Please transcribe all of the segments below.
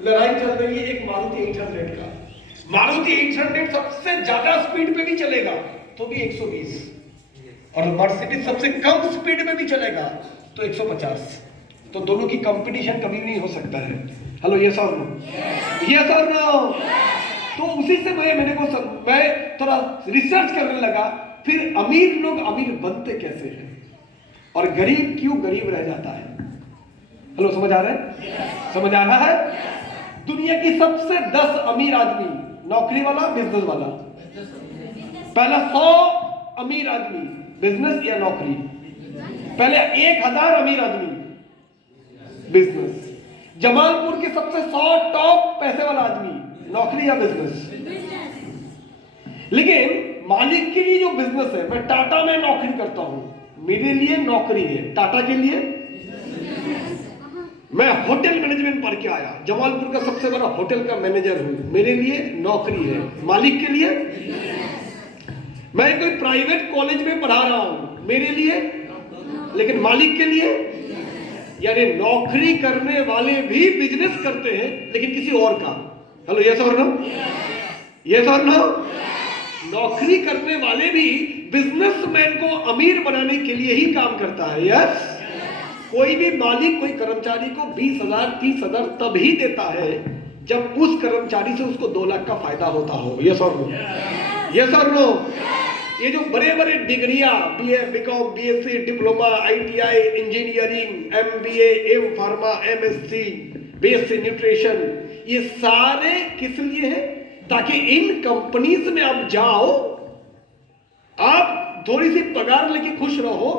लड़ाई चल रही है एक मारुति 800 का। मारुति 800 सबसे ज्यादा स्पीड पे भी चलेगा तो भी 120, और मर्सिडीज सबसे कम स्पीड में भी चलेगा तो 150। तो दोनों की कंपटीशन कभी नहीं हो सकता है। हेलो, यस और नो? यस और नो? तो उसी से मैं थोड़ा रिसर्च करने लगा, फिर अमीर लोग अमीर बनते कैसे हैं और गरीब क्यों गरीब रह जाता है। हेलो, समझ आ रहा है? समझ आ रहा है? दुनिया की सबसे 10 अमीर आदमी, नौकरी वाला बिजनेस वाला, पहला 100 अमीर आदमी बिजनेस या नौकरी, पहले 1000 अमीर आदमी बिजनेस। जमालपुर के सबसे 100 टॉप पैसे वाला आदमी, नौकरी या बिजनेस। लेकिन मालिक के लिए जो बिजनेस है, मैं टाटा में नौकरी करता हूं, मेरे लिए नौकरी है, टाटा के लिए मैं होटल मैनेजमेंट पढ़ के आया, जमालपुर का सबसे बड़ा होटल का मैनेजर हूं, मेरे लिए नौकरी है। मालिक के लिए मैं कोई प्राइवेट कॉलेज में पढ़ा रहा हूं, मेरे लिए, लेकिन मालिक के लिए, यानी नौकरी करने वाले भी बिजनेस करते हैं लेकिन किसी और का। हेलो, यस और नो? यस और नो? नौकरी करने वाले भी बिजनेसमैन को अमीर बनाने के लिए ही काम करता है। यस, कोई भी मालिक कोई कर्मचारी को 20,000 30,000 तब ही देता है जब उस कर्मचारी से उसको 2 लाख का फायदा होता हो। यस और नो? यस और नो? ये जो बड़े बड़े डिग्रियां, BA, BCom, BSc, diploma, ITI, engineering, MBA, M pharma, MSc, BSc nutrition, ये सारे किस लिए हैं? ताकि इन कंपनीज में आप जाओ, आप थोड़ी सी पगार लेके खुश रहो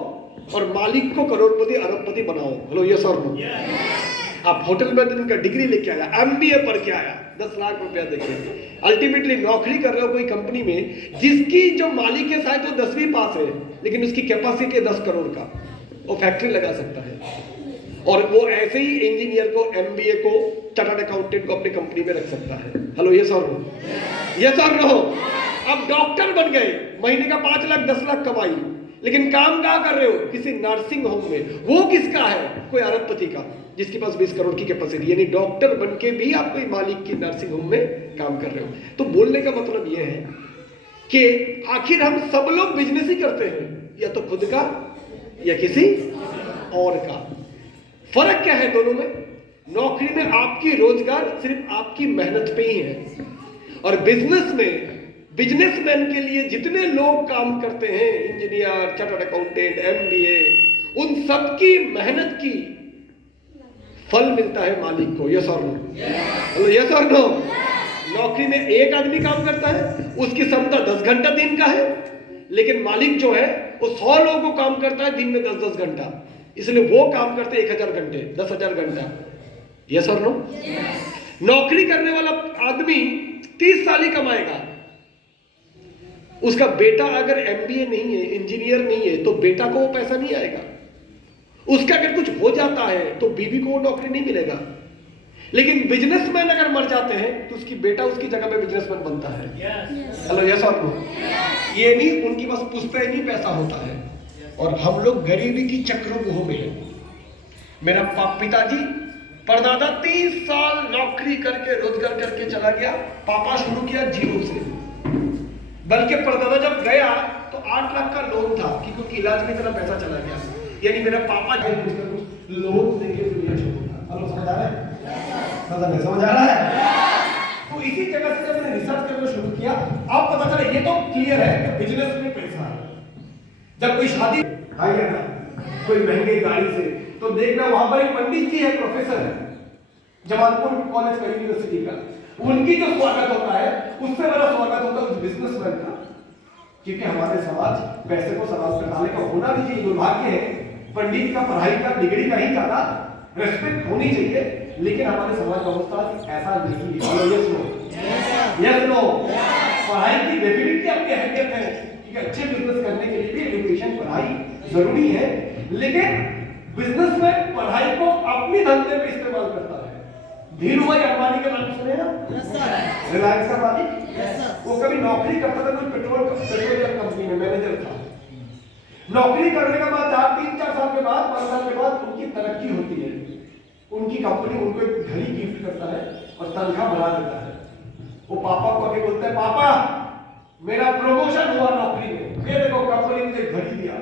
और मालिक को करोड़पति अरबपति बनाओ। हेलो, यस और नो? आप होटल मैनेजमेंट का डिग्री लेके आया, एमबीए पढ़ के आया, 10 लाख रुपया देखिए, अल्टीमेटली नौकरी कर रहे हो कोई कंपनी में जिसकी जो मालिक है शायद वो 10वीं पास है, लेकिन उसकी कैपेसिटी है 10 करोड़ का, वो फैक्ट्री लगा सकता है। और वो ऐसे ही इंजीनियर को, एमबीए को, चार्टर्ड अकाउंटेंट को अपनी कंपनी में रख सकता है। हेलो, यस और नो? यस और नो? अब डॉक्टर बन गए, महीने का 5 लाख 10 लाख कमाई, लेकिन काम कहां कर रहे हो? किसी नर्सिंग होम में। वो किसका है? कोई अरबपति का, जिसके पास 20 करोड़ की कैपेसिटी। यानी डॉक्टर बन के भी आप कोई मालिक की नर्सिंग होम में काम कर रहे हो। तो बोलने का मतलब यह है कि आखिर हम सब लोग बिजनेस ही करते हैं, या तो खुद का या किसी और का। फर्क क्या है दोनों में? नौकरी में आपकी रोजगार सिर्फ आपकी मेहनत पे ही है, और बिजनेस में बिजनेसमैन के लिए जितने लोग काम करते हैं, इंजीनियर, चार्टर्ड अकाउंटेंट, एमबीए, उन सबकी मेहनत की फल मिलता है मालिक को। यस और नो? हेलो, यस और नो? नौकरी में एक आदमी काम करता है, उसकी क्षमता 10 घंटा दिन का है, लेकिन मालिक जो है वो 100 लोगों को काम करता है दिन में 10-10 घंटा, इसलिए वो काम करते हैं 1000 घंटे, 10,000 घंटा। यस और नो? नौकरी करने वाला आदमी 30 साल ही कमाएगा, उसका बेटा अगर एमबीए नहीं है, इंजीनियर नहीं है, तो बेटा को वो पैसा नहीं आएगा। उसका अगर कुछ हो जाता है तो बीवी को वो नौकरी नहीं मिलेगा। लेकिन बिजनेसमैन अगर मर जाते हैं तो उसकी बेटा उसकी जगह पे बिजनेसमैन बनता है। हेलो, यस और नो? ये नहीं उनके पास पुश्तैनी पैसा होता है, और हम लोग गरीबी की चक्रव्यूह में हैं। मेरा पिताजी परदादा 30 साल नौकरी करके रोजगार करके चला गया, पापा शुरू किया जीरो से। बल्कि परदादा जब गया तो 8 लाख का लोन था, क्योंकि उनकी इलाज में इतना पैसा चला गया। यानी मेरा पापा लोन देके दुनिया छोड़ा। हेलो, समझ आ रहा है? समझ आ रहा है? तो इसी जगह से जब मैंने रिसर्च करना शुरू किया, अब पता चला ये तो क्लियर है कि बिजनेस में पैसा है। जब कोई शादी आई है ना कोई महंगी गाड़ी से, तो देखना वहां पर एक पंडित जी है, प्रोफेसर है, जमालपुर कॉलेज का, यूनिवर्सिटी का, उनकी जो स्वागत होता है उससे बड़ा स्वागत होता है उस बिजनेसमैन का। क्योंकि हमारे समाज पैसे को समाज में डालने का होना भी चाहिए। दुर्भाग्य है, पंडित का, पढ़ाई का, डिग्री का ही ज्यादा रेस्पेक्ट होनी चाहिए, लेकिन हमारे समाज व्यवस्था ऐसा नहीं है। Yes no? Yes no? पढ़ाई की डेफिनेटली अपनी अहमियत है, क्योंकि अच्छे बिजनेस करने के लिए भी एजुकेशन, पढ़ाई जरूरी है, लेकिन बिजनेसमैन पढ़ाई को अपनी धंधे में इस्तेमाल करता है। धीरूभाई अंबानी का नाम सुने ना? रिलायंस का मालिक, वो कभी नौकरी करता था, कोई पेट्रोलियम कंपनी में मैनेजर था। नौकरी करने के बाद 3-4 साल के बाद, 5 साल के बाद उनकी तरक्की होती है, उनकी कंपनी उनको एक घड़ी गिफ्ट करता है तनख्वाह बढ़ा देता है। वो पापा को आके बोलता है, पापा मेरा प्रमोशन हुआ नौकरी में, ये देखो कंपनी मुझे घड़ी दिया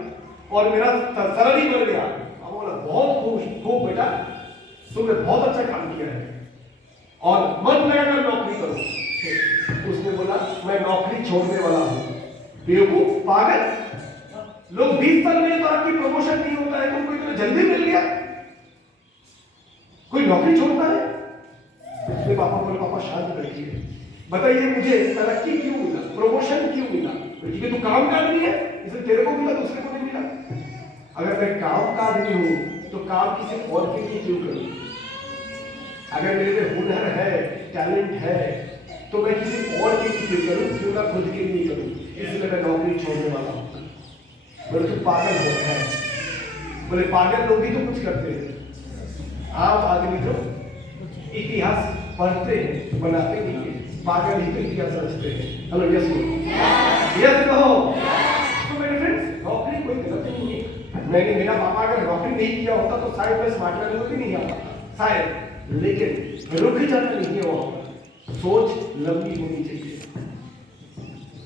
और मेरा सैलरी बढ़ गया। अब बोला बहुत खुश, खूब बेटा तुमने बहुत अच्छा काम किया है और मन लगाकर नौकरी करो। उसने बोला मैं नौकरी छोड़ने वाला हूं। बेवकूफ, पागल, लोग 20 साल में तो आपकी प्रमोशन नहीं होता है, तुमको इतना जल्दी मिल गया, कोई नौकरी छोड़ता है? उसके पापा बोले, पापा शांत रखिए, बताइए मुझे तरक्की क्यों मिला, प्रमोशन क्यों मिला? क्योंकि तू काम का आदमी है, इसलिए तेरे को मिला, दूसरे को नहीं मिला। अगर मैं काम का आदमी हूं तो काम किसी और के लिए क्यों करूं? अगर मेरे में हुनर है, टैलेंट है, तो मैं किसी और के लिए क्यों करूं? क्यों ना खुद के लिए करूं? इसलिए मैं नौकरी छोड़ने वाला हूं। बोले तू पागल हो है? बोले पागल लोग भी तो कुछ करते हैं, आम आदमी तो इतिहास पढ़ते हैं, बनाते नहीं है, पागल ही तो इतिहास रचते हैं। Hello, yes no, yes no. तो मेरे फ्रेंड्स, नौकरी कोई गलत नहीं है। मैंने, मेरा पापा अगर नौकरी नहीं किया होता तो शायद मैं स्मार्ट लेवल भी नहीं आ पाता शायद, लेकिन रुक जाना नहीं है वहां पर, सोच लंबी होनी चाहिए।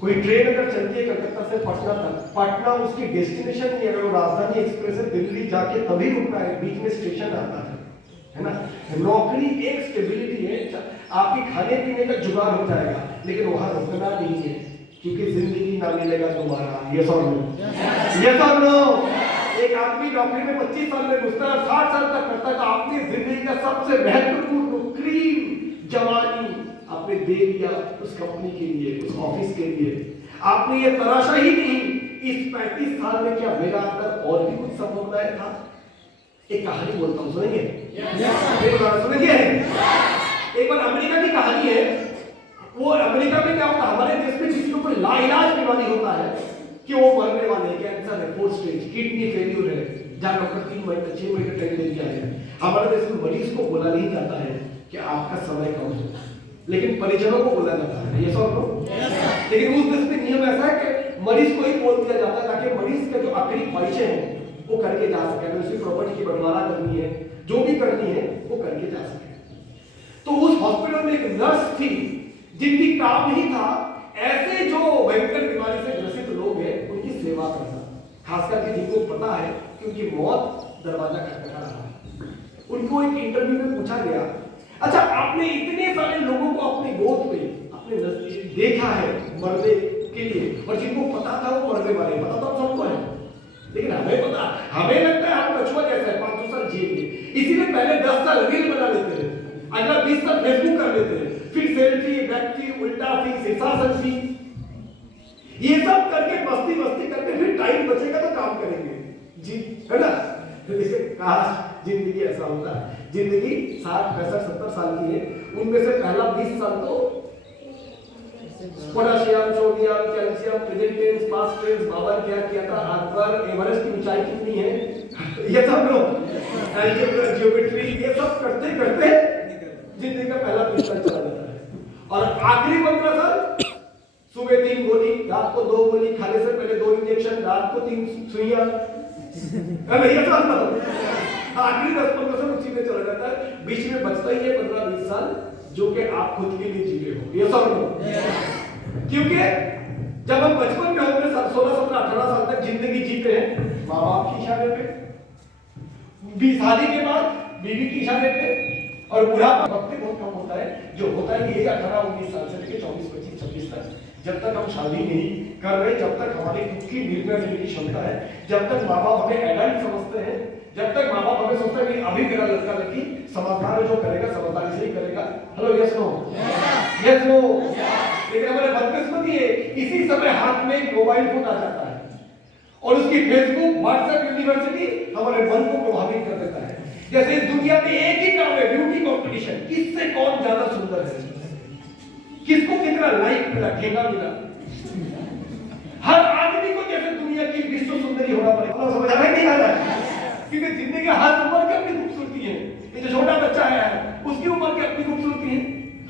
कोई ट्रेन अगर चलती है कलकत्ता से पटना तक, पटना उसकी डेस्टिनेशन नहीं, अगर वो राजधानी एक्सप्रेस से दिल्ली जाके तभी रुकना है, बीच में स्टेशन आता है ना। नौकरी एक स्टेबिलिटी है, आपके खाने पीने का जुगाड़ हो जाएगा, लेकिन वहां रुकना नहीं है, क्योंकि जिंदगी ना मिलेगा दोबारा। यस और नो, यस और नो। एक आदमी नौकरी में 25 साल में घुसता है, 60 साल तक करता है, तो आपने जिंदगी का सबसे महत्वपूर्ण क्रीम जवानी आपने दे दिया उस कंपनी के लिए, उस ऑफिस के लिए। आपने ये तराशा ही नहीं, इस 35 साल में क्या मेरा अंदर और भी कुछ संभावनाएं था? एक कहानी बोलता हूं, सुनेंगे? सुनेंगे? एक बार अमेरिका की कहानी है। वो अमेरिका में क्या होता है, हमारे देश में किसी को कोई लाइलाज बीमारी होता है कि वो मरने वाले, कैंसर है, 4th स्टेज, किडनी फेल्यूर है, जहां डॉक्टर 3 महीने 6 महीने टाइम दे दिया है। हमारे देश में मरीज को बोला नहीं जाता है कि आपका समय कम है, लेकिन परिजनों को बोला जाता है। ये सब लोग, लेकिन उस देश में नियम ऐसा है कि मरीज को ही बोल दिया जाता है, ताकि मरीज का जो आखिरी ख्वाहिशें हैं वो करके जा सके। अगर उसी प्रॉपर्टी की बंटवारा करनी है, जो भी करनी है वो करके जा सके। तो उस हॉस्पिटल में एक नर्स थी जिनकी काम ही था ऐसे जो भयंकर बीमारी से ग्रसित लोग हैं उनकी सेवा करना, खासकर के जिनको पता है कि उनकी मौत दरवाजा खटखटा रहा है। उनको एक इंटरव्यू में पूछा गया, अच्छा आपने इतने सारे लोगों को अपने गोद में, अपने नजदीक देखा है मरने के लिए, और जिनको पता था वो मरने वाले, पता तो सबको है, लेकिन हमें पता, हमें लगता है हम कछुआ जैसा है, 500 साल जिएंगे, इसीलिए पहले 10 साल रील बना लेते हैं, अगला 20 साल फेसबुक कर लेते हैं, फिर सेल्फी, बैकफी, उल्टा फी, शीर्षासन फी, ये सब करके मस्ती मस्ती करके फिर टाइम बचेगा तो काम करेंगे जी, है ना। काश जिंदगी ऐसा होता। जिंदगी 60, 65, 70 साल की है, उनमें से पहला 20 साल तो potassium, sodium, calcium, present tense, past tense, बाबा क्या किया था, अकबर, एवरेस्ट की ऊंचाई कितनी है, ये सब लोग अलजेब्रा, ज्योमेट्री, ये सब करते करते जिंदगी का पहला 20 साल चला जाता है, और आखिरी 15 साल सुबह 3 गोली, रात को 2 गोली, खाने से पहले 2 इंजेक्शन, रात को 3 सुइयां, ये सब आखिरी 10-15 साल उसी में चला जाता है। बीच में बचता ही है 15-20 साल जो कि आप खुद के लिए जीते हो। ये सब लोग, क्योंकि जब हम बचपन में होते 16, 17, 18 साल तक जिंदगी जीते हैं माँ बाप के इशारे पे, शादी के बाद बीवी के इशारे पे, और बुढ़ापा वक्त बहुत कम होता है, जो होता है कि 18, 19 साल से लेकर 24, 25, 26 तक, जब तक हम शादी नहीं कर रहे, जब तक हमारी खुद की निर्णय लेने की क्षमता है, जब तक माँ बाप हमें एडल्ट समझते हैं, जब तक माँ बाप हमें सोचते हैं कि अभी मेरा लड़का लड़की समझदार है, जो करेगा समझदारी से ही करेगा। Hello, yes no, yes no. लेकिन हमारे बदकिस्मती है, इसी समय हाथ में एक मोबाइल फोन आ जाता है और उसकी फेसबुक, व्हाट्सएप यूनिवर्सिटी हमारे मन को प्रभावित कर देता है। जैसे इस दुनिया में एक ही काम है, ब्यूटी कंपटीशन, किससे कौन ज्यादा सुंदर है, किसको कितना लाइक मिला, ठेका मिला। हर आदमी को जैसे दुनिया की विश्व सुंदरी होना पड़ेगा, समझ आ रहा है नहीं आ रहा है? क्योंकि जिंदगी हर उम्र की अपनी खूबसूरती है। ये जो छोटा बच्चा है उसकी उम्र की अपनी खूबसूरती है,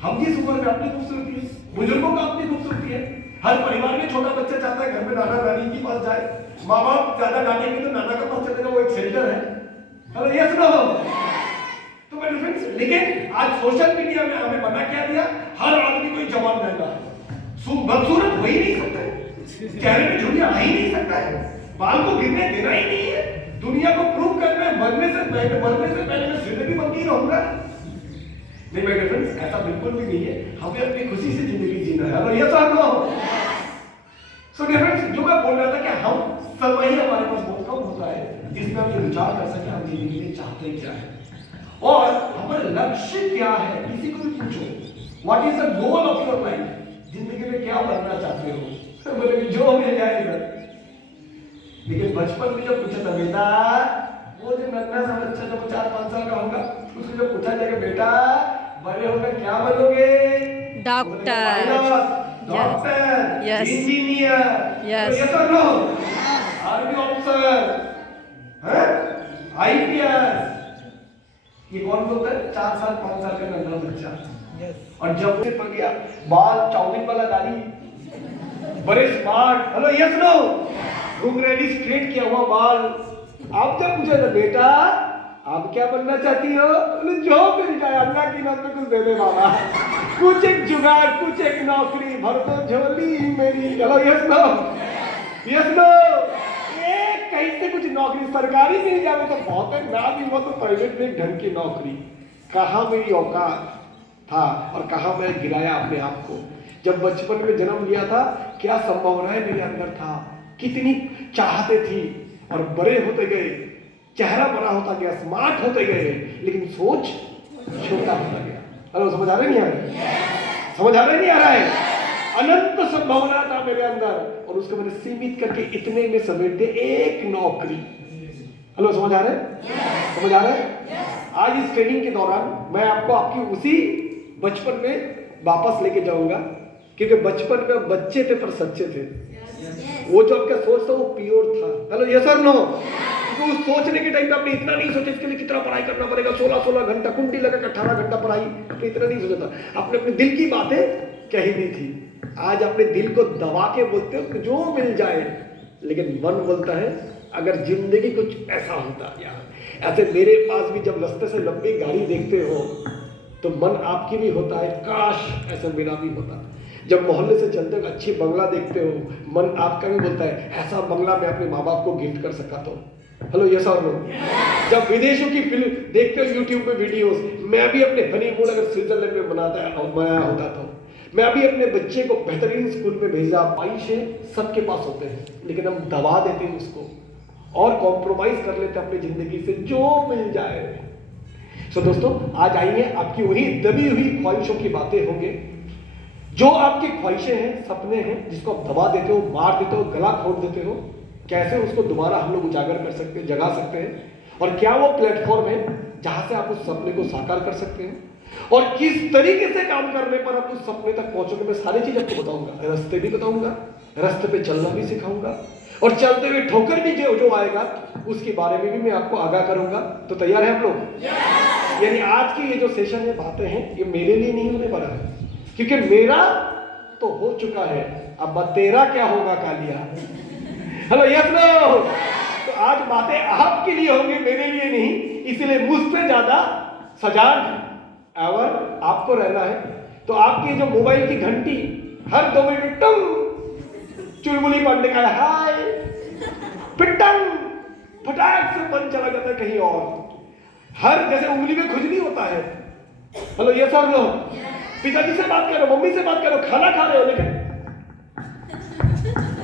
हम जिस उम्र में अपनी खूबसूरती है, बुजुर्गों का अपनी खूबसूरती है। हर परिवार में छोटा बच्चा चाहता है घर में नाना नानी के पास जाए, माँ बाप ज्यादा डांटेंगे तो नाना के पास चलेगा, वो एक शेल्टर है। Hello, yes no. तो मेरे फ्रेंड्स, लेकिन आज सोशल मीडिया में हमें बना क्या दिया, हर आदमी को जवान रहना है, बदसूरत हो ही नहीं सकता है, चेहरे पे झुर्रियां आ ही नहीं सकता है, बाल को गिरने देना ही नहीं है, दुनिया को प्रूव करना है, मरने से पहले मैं जिंदगी बनती रहूंगा। नहीं मेरे फ्रेंड्स, ऐसा बिल्कुल भी नहीं है। हमें अपनी खुशी से जिंदगी जीना है। और ये तो हम लोग सो डियर फ्रेंड्स, जो मैं बोल रहा था कि हम सब ही हमारे पास बहुत कम होता है जिसमें हम ये विचार कर सके हम जिंदगी में चाहते क्या है और हमारा लक्ष्य क्या है। किसी को भी पूछो what is the goal of your life, जिंदगी में क्या बनना चाहते हो, बोले जो मिल जाए सर। लेकिन बचपन में जब पूछा था बेटा, वो जो नन्हा सा बच्चा जब 4-5 साल का होगा, उसको जब पूछा जाएगा बेटा बड़े होकर क्या बनोगे, डॉक्टर, डॉक्टर, इंजीनियर, यस और नो, आर्मी ऑफिसर, आईपीएस, ये कौन बोलता है? 4 साल 5 साल का नन्हा बच्चा। और जब से पड़ गया बाल चाउमीन वाला दाढ़ी, बड़े स्मार्ट, हेलो यस नो, घुंघराली स्ट्रेट किया हुआ बाल। आप जब पूछे ना बेटा आप क्या बनना चाहती हो, जो मिल जाए अल्लाह की नाम पे कुछ दे दे बाबा, कुछ एक जुगाड़, कुछ एक नौकरी, भर दो झोली मेरी। Hello yes no, yes no, एक कहीं से कुछ नौकरी सरकारी मिल जाए तो बहुत है, ना भी हो तो प्राइवेट में एक ढंग की नौकरी। कहाँ मेरी औकात था और कहाँ मैं गिराया अपने आप को। जब बचपन में जन्म लिया था क्या संभावनाएं मेरे अंदर था, कितनी चाहते थी, और बड़े होते गए, चेहरा बड़ा होता गया, स्मार्ट होते गए, लेकिन सोच छोटा होता गया। हेलो समझ आ रहा नहीं आ रहा, समझ आ रहा नहीं आ रहा है। अनंत संभावना था मेरे अंदर और उसको मैंने सीमित करके इतने में समेट दे एक नौकरी। हेलो समझ आ रहा है, समझ आ रहा है। आज इस ट्रेनिंग के दौरान मैं आपको आपकी उसी बचपन में वापस लेके जाऊंगा, क्योंकि बचपन में बच्चे थे पर सच्चे थे। वो जो आपका सोच था वो प्योर था। हेलो यस और नो, तो उस सोचने के टाइम पे आपने इतना नहीं सोचा इसके लिए कितना पढ़ाई करना पड़ेगा, 16 घंटा कुंडी लगा 18 घंटा पढ़ाई, तो इतना नहीं सोचा था। आपने अपने दिल की बातें कही दी थी। आज अपने दिल को दबा के बोलते हो जो मिल जाए, लेकिन मन बोलता है अगर जिंदगी कुछ ऐसा होता यार। ऐसे मेरे पास भी जब रास्ते से लंबी गाड़ी देखते हो तो मन आपकी भी होता है काश ऐसा मेरा भी होता। जब मोहल्ले से चलते हुए अच्छी बंगला देखते हो, मन आपका भी बोलता है ऐसा बंगला मैं अपने माँ बाप को गिफ्ट कर सका तो। हेलो यस और नो। जब विदेशों की फिल्म देखते हो यूट्यूब पे वीडियोस, मैं भी अपने हनीमून अगर स्विट्जरलैंड में बनाया होता तो मैं अभी अपने बच्चे को बेहतरीन स्कूल में भेजा। ख्वाहिशें सबके पास होते हैं, लेकिन हम दबा देते हैं उसको और कॉम्प्रोमाइज कर लेते हैं अपनी जिंदगी से जो मिल जाए। सो दोस्तों, आज आइए आपकी वही दबी हुई ख्वाहिशों की बातें होंगे। जो आपकी ख्वाहिशें हैं, सपने हैं, जिसको आप दबा देते हो, मार देते हो, गला खोद देते हो, कैसे उसको दोबारा हम लोग उजागर कर सकते हैं, जगा सकते हैं, और क्या वो प्लेटफॉर्म है जहां से आप उस सपने को साकार कर सकते हैं, और किस तरीके से काम करने पर आप उस सपने तक पहुंचोगे। मैं सारी चीज आपको बताऊंगा, रास्ते भी बताऊंगा, रास्ते पे चलना भी सिखाऊंगा, और चलते हुए ठोकर भी जो आएगा उसके बारे में भी मैं आपको आगाह करूंगा। तो तैयार है आप लोग? यानी आज की ये जो सेशन है, बातें हैं, ये मेरे लिए नहीं होने वाला है, क्योंकि मेरा तो हो चुका है, अब तेरा क्या होगा कालिया। Hello yes no. तो आज बातें आपके लिए होंगी, मेरे लिए नहीं, इसलिए मुझसे ज्यादा सजाग और आपको रहना है। तो आपकी जो मोबाइल की घंटी हर 2 मिनट टंग, चुलबुली पांडे का हाय पिटंग, फटाक से बंद चला जाता है कहीं और। हर जैसे उंगली में खुजली होता है। हेलो यस और नो। पिताजी से बात करो, मम्मी से बात करो, खाना खा रहे हो, लेकिन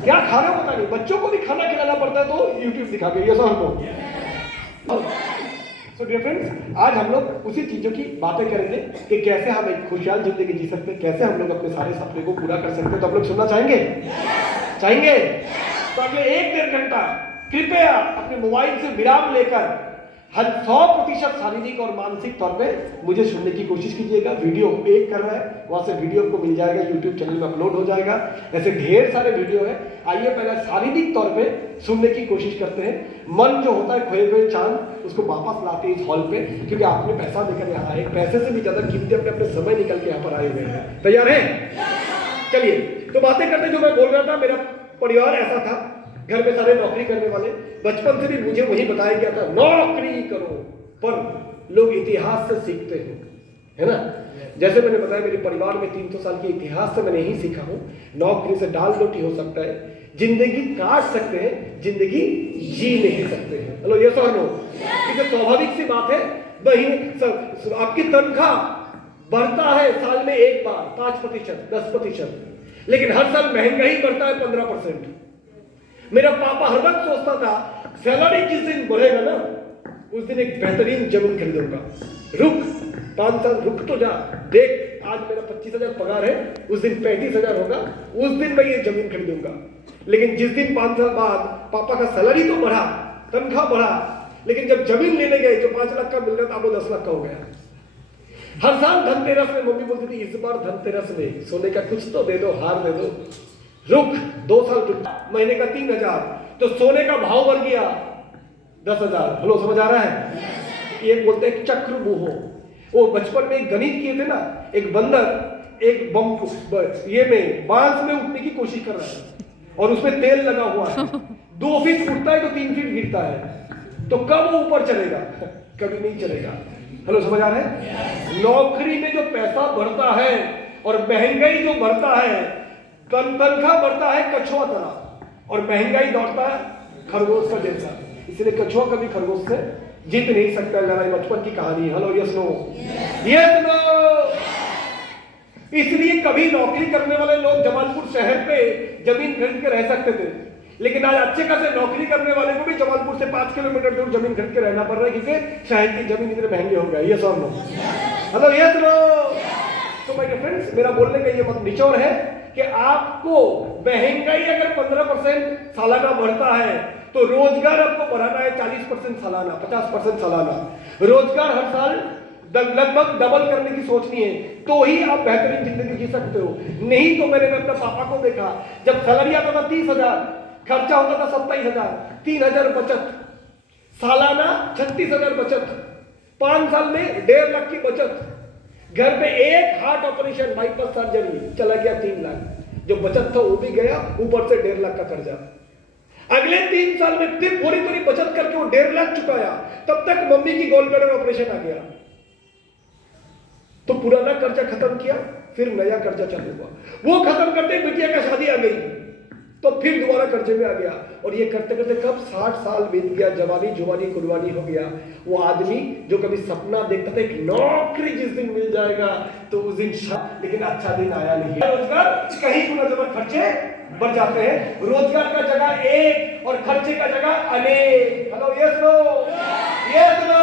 क्या खा रहे हो पता नहीं। बच्चों को भी खाना खिलाना पड़ता है तो यूट्यूब दिखा के। यस और नो। सो डियर फ्रेंड्स, आज हम लोग उसी चीजों की बातें करेंगे कि कैसे हम एक खुशहाल जिंदगी जी सकते हैं, कैसे हम लोग अपने सारे सपने को पूरा कर सकते हैं। तो आप लोग सुनना चाहेंगे? चाहेंगे? तो अगले 1-1.5 घंटा कृपया अपने मोबाइल से विराम लेकर 100% शारीरिक और मानसिक तौर पे मुझे सुनने की कोशिश कीजिएगा। वीडियो एक कर रहा है, वहां से वीडियो को मिल जाएगा, यूट्यूब चैनल में अपलोड हो जाएगा। ऐसे ढेर सारे वीडियो है। आइए पहले शारीरिक तौर पे सुनने की कोशिश करते हैं। मन जो होता है खोए हुए चांद, उसको वापस लाते हैं इस हॉल पे, क्योंकि आपने पैसा देकर यहाँ आए, पैसे से भी ज्यादा कीमती अपने समय निकल के यहाँ पर आए हुए हैं। तैयार है? चलिए तो बातें करते। जो मैं बोल रहा था, मेरा परिवार ऐसा था, घर में सारे नौकरी करने वाले, बचपन से भी मुझे वही बताया गया था नौकरी करो, पर लोग इतिहास से सीखते हैं, है ना। जैसे मैंने बताया मेरे परिवार में 300 साल के इतिहास से मैंने यही सीखा हूं, नौकरी से दाल रोटी हो सकता है, जिंदगी काट सकते हैं, जिंदगी जी नहीं सकते हैं। हेलो, ये सो नो, ये स्वाभाविक सी बात है। महीने आपकी तनख्वाह बढ़ता है साल में एक बार 5%, 10%, लेकिन हर साल महंगाई बढ़ता है 15%। मेरा पापा हर वक्त सोचता था सैलरी जिस दिन बढ़ेगा ना, उस दिन एक बेहतरीन जमीन खरीदूंगा। रुक 5 साल रुक तो जा, देख आज मेरा 25,000 पगार है, उस दिन 35,000 होगा, उस दिन मैं ये जमीन खरीदूंगा। लेकिन जिस दिन 5 साल बाद पापा का सैलरी तो बढ़ा, तनख्वाह बढ़ा, लेकिन जब जमीन लेने गए जो 5 लाख का मिल रहा था, अब वो 10 लाख का हो गया। हर साल धनतेरस में मम्मी बोलती थी, इस बार धनतेरस में सोने का कुछ तो दे दो, हार दे दो। रुक 2 साल रुक, महीने का 3,000, तो सोने का भाव बढ़ गया 10,000। हेलो, समझ आ रहा है? ये बोलते हैं चक्रव्यूह। वो बचपन में एक गणित किए थे ना, एक बंदर एक ये में बांस में उठने की कोशिश कर रहा है और उसमें तेल लगा हुआ है, 2 फीट उठता है तो 3 फीट गिरता है, तो कब वो ऊपर चलेगा? कभी नहीं चलेगा। हेलो, समझ आ रहा है? नौकरी में जो पैसा बढ़ता है और महंगाई जो बढ़ता है, तनख्वाह बढ़ता है कछुआ तरह और महंगाई दौड़ता है खरगोश का जैसा। इसलिए कछुआ कभी खरगोश से जीत नहीं सकता। लड़ाई बचपन की कहानी। Hello, yes no, yes no. इसलिए कभी नौकरी करने वाले लोग जमालपुर शहर पे जमीन खरीद के रह सकते थे, लेकिन आज अच्छे खासे नौकरी करने वाले को भी जमालपुर से 5 किलोमीटर दूर जमीन खरीद के रहना पड़ रहा है, क्योंकि शहर की जमीन इतने महंगे हो गए। यस और नो? Hello, yes no. तो माय फ्रेंड्स, मेरा बोलने का ये मत निचोड़ है कि आपको महंगाई अगर 15% सालाना बढ़ता है तो रोजगार आपको बढ़ाना है 40% सालाना, 50% सालाना। रोजगार हर साल लगभग डबल करने की सोचनी है, तो ही आप बेहतरीन जिंदगी जी सकते हो। नहीं तो मैंने अपने पापा को देखा, जब सैलरी आता था 30,000, खर्चा होता था 27,000, 3,000 बचत, सालाना 36,000 बचत, 5 साल में 1.5 लाख की बचत। घर पे एक हार्ट ऑपरेशन, बाईपास सर्जरी, चला गया 3 लाख। जो बचत था वो भी गया, ऊपर से 1.5 लाख का कर्जा। अगले 3 साल में फिर थोड़ी थोड़ी बचत करके वो 1.5 लाख चुकाया, तब तक मम्मी की गॉल ब्लैडर ऑपरेशन आ गया। तो पुराना कर्जा खत्म किया, फिर नया कर्जा चालू हुआ। वो खत्म करते बिटिया का शादी आ गई, तो फिर दोबारा कर्जे में आ गया। और ये करते करते कब 60 साल बीत गया, जवानी जुवानी कुर्बानी हो गया। वो आदमी जो कभी सपना देखता था एक नौकरी जिस दिन मिल जाएगा तो उस दिन, लेकिन अच्छा दिन आया नहीं। रोजगार कहीं गुना ज्यादा खर्चे बढ़ जाते हैं। रोजगार का जगह एक और खर्चे का जगह अनेक। Hello, yes no, yes no.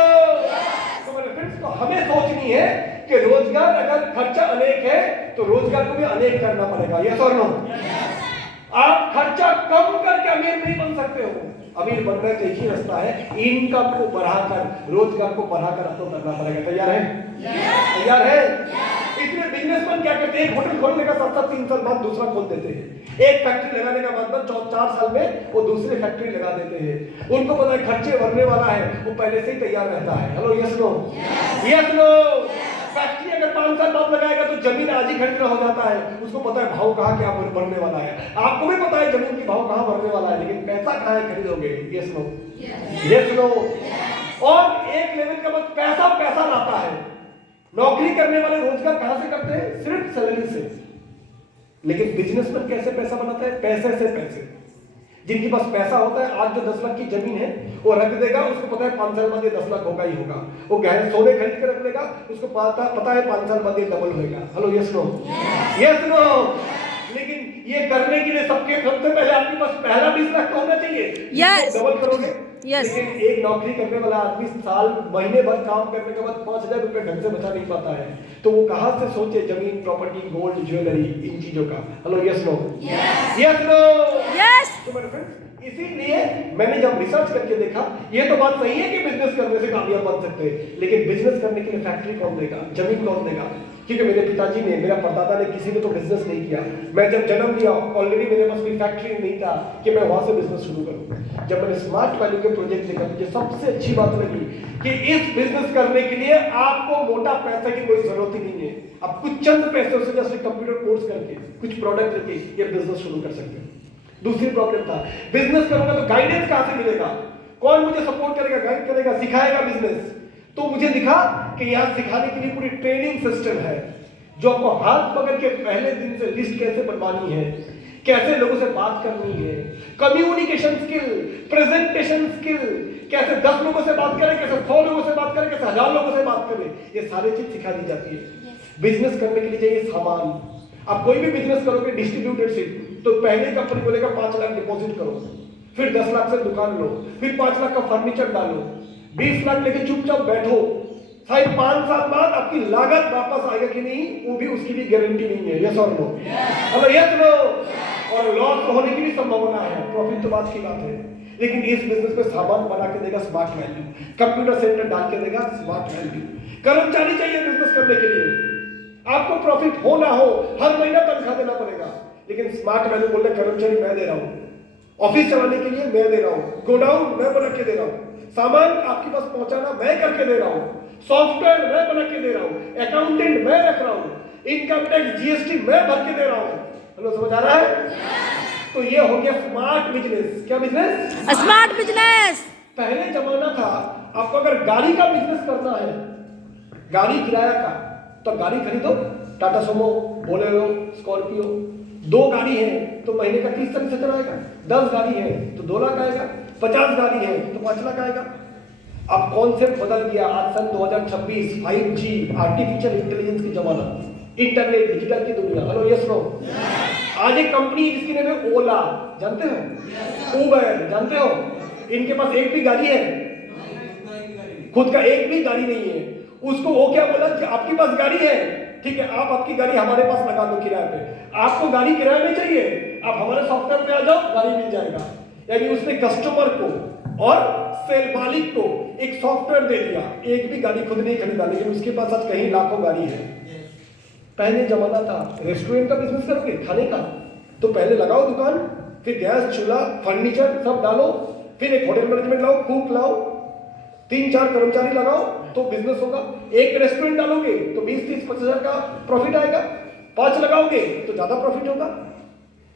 तो मेरे फ्रेंड्स, तो हमें सोचनी है कि रोजगार अगर खर्चा अनेक है तो रोजगार को भी अनेक करना पड़ेगा। यस और नो? आप खर्चा कम करके अमीर नहीं बन सकते हो। अमीर बनने का एक ही रास्ता है, इनकम को बढ़ाकर, रोजगार को बढ़ाकर आपको करना पड़ेगा। तैयार है? तैयार है? इसलिए बिजनेसमैन क्या करते हैं, होटल खोलने का 3 साल बाद दूसरा खोल देते हैं। एक फैक्ट्री लगाने का बाद 4 साल में वो दूसरी फैक्ट्री लगा देते हैं। उनको पता है खर्चे बढ़ने वाला है, वो पहले से ही तैयार रहता है। Hello, yes no, yes no. Factory अगर 5 साल बाद लगाएगा तो जमीन आज ही खरीदना हो जाता है। उसको पता है भाव कहाँ क्या बढ़ने वाला है। आपको भी पता है जमीन की भाव कहाँ बढ़ने वाला है, लेकिन पैसा कहाँ है खरीदोगे? Yes no, yes no. और एक लेवल के बाद पैसा पैसा लाता है। नौकरी करने वाले रोजगार कहां से करते हैं? सिर्फ सैलरी से। लेकिन बिजनेसमैन कैसे पैसा बनाता है? पैसे से पैसे। जिनके पास पैसा होता है, आज जो 10 लाख की जमीन है वो रख देगा, उसको पता है 5 साल बाद ये 10 लाख होगा ही होगा। वो गहने सोने खरीद के रख लेगा, उसको पता है 5 साल बाद ये डबल होगा। Hello, yes no, yes no. लेकिन ये करने के लिए सबके सबसे पहले आपके पास पहला 20 लाख होना चाहिए। यस, डबल करोगे। यस। लेकिन एक नौकरी करने वाला आदमी साल महीने भर काम करने के बाद 5,000 रुपए ढंग से बचा नहीं पाता है, तो वो कहां से सोचे जमीन, प्रॉपर्टी, गोल्ड, ज्वेलरी, इन चीजों का? Hello, yes no, yes no, yes. तो मेरे फ्रेंड्स, इसीलिए मैंने जब रिसर्च करके देखा, ये तो बात सही है कि बिजनेस करने से कामयाब बन सकते हैं, लेकिन बिजनेस करने के लिए फैक्ट्री कौन देगा, जमीन कौन देगा? क्योंकि मेरे पिताजी ने, मेरा परदादा ने, किसी ने तो बिजनेस नहीं किया। मैं जब जन्म लिया ऑलरेडी मेरे पास कोई फैक्ट्री नहीं था कि मैं वहां से बिजनेस शुरू करूं। जब मैंने स्मार्ट वैल्यू के प्रोजेक्ट देखा, मुझे सबसे अच्छी बात लगी कि इस बिजनेस करने के लिए आपको मोटा पैसे की कोई जरूरत ही नहीं है। आप कुछ चंद पैसे से, जैसे कंप्यूटर कोर्स करके, कुछ प्रोडक्ट करके ये बिजनेस शुरू कर सकते हैं। दूसरी प्रॉब्लम था, बिजनेस करूंगा तो गाइडेंस कहां से मिलेगा? कौन मुझे सपोर्ट करेगा, गाइड करेगा, सिखाएगा बिजनेस? तो मुझे दिखा कि यहाँ सिखाने के लिए पूरी ट्रेनिंग सिस्टम है, जो आपको हाथ पकड़ के पहले दिन से लिस्ट कैसे बनवानी है, कैसे लोगों से बात करनी है, कम्युनिकेशन स्किल, प्रेजेंटेशन स्किल, कैसे 10 लोगों से बात करें, कैसे 100 लोगों से बात करें, कैसे 1000 लोगों से बात करें, ये सारी चीज सिखा दी जाती है। बिजनेस करने के लिए चाहिए सामान। आप कोई भी बिजनेस करोगे डिस्ट्रीब्यूटरशिप, तो पहले कंपनी बोलेगा 5 लाख डिपॉजिट करो, फिर 10 लाख से दुकान लो, फिर 5 लाख का फर्नीचर डालो, 20 लाख लेके चुपचाप बैठो, शायद 5 साल बाद आपकी लागत वापस आएगा कि नहीं, वो भी उसकी भी गारंटी नहीं है। यस और नो? Hello, yes no? और लॉस होने की भी संभावना है, प्रॉफिट तो बात की बात है, लेकिन इस बिजनेस में सामान बना के देगा स्मार्ट वैल्यू, कंप्यूटर सेंटर डाल के देगा स्मार्ट वैल्यू, कर्मचारी चाहिए बिजनेस करने के लिए, आपको प्रॉफिट हो ना हो हर महीना तनख्वाह देना पड़ेगा, लेकिन स्मार्ट वैल्यू बोलते कर्मचारी मैं दे रहा हूं, ऑफिस चलाने के लिए मैं दे रहा हूं, गोडाउन मैं बना के दे रहा हूं, सामान आपके पास पहुंचाना मैं करके दे रहा हूं, सॉफ्टवेयर मैं बना के दे रहा हूं, अकाउंटेंट मैं रख रहा हूं, इनकम टैक्स जीएसटी मैं भर के दे रहा हूं। हेलो, समझ आ रहा है? तो ये हो गया स्मार्ट बिजनेस। क्या बिजनेस? Smart business. पहले जमाना था, आपको अगर गाड़ी का बिजनेस करना है, गाड़ी किराया का, तो गाड़ी खरीदो, टाटा सुमो, बोलेरो, स्कॉर्पियो, 2 गाड़ी है तो महीने का 30-40 आएगा, 10 गाड़ी है तो 2 लाख आएगा, 50 गाड़ी है तो 5 लाख आएगा। अब कॉन्सेप्ट बदल गया, आज सन 2026, 5G, आर्टिफिशियल इंटेलिजेंस की जमाना, इंटरनेट, डिजिटल की दुनिया। Hello, yes no? आज एक कंपनी जिसकी नाम है ओला, जानते हो? उबर, जानते हो? इनके पास एक भी गाड़ी है, खुद का एक भी गाड़ी नहीं है। उसको वो क्या बोला कि आपके पास गाड़ी है, ठीक है, आप आपकी गाड़ी हमारे पास लगा दो किराए पे, आपको गाड़ी किराए में चाहिए, आप हमारे सॉफ्टवेयर पे आ जाओ, गाड़ी मिल जाएगा। यानी उसने कस्टमर को और सेल मालिक को एक सॉफ्टवेयर दे दिया, एक भी गाड़ी खुद नहीं खरीदा, लेकिन उसके पास आज कहीं लाखों गाड़ी है। पहले जमाना था, रेस्टोरेंट का बिजनेस करोगे खाने का, तो पहले लगाओ दुकान, फिर गैस, चूल्हा, फर्नीचर सब डालो, फिर एक होटल मैनेजमेंट लाओ, कुक लाओ, 3-4 कर्मचारी लगाओ तो बिजनेस होगा। एक रेस्टोरेंट डालोगे तो 20-30-50 हजार का प्रॉफिट आएगा, 5 लगाओगे तो ज्यादा प्रॉफिट होगा।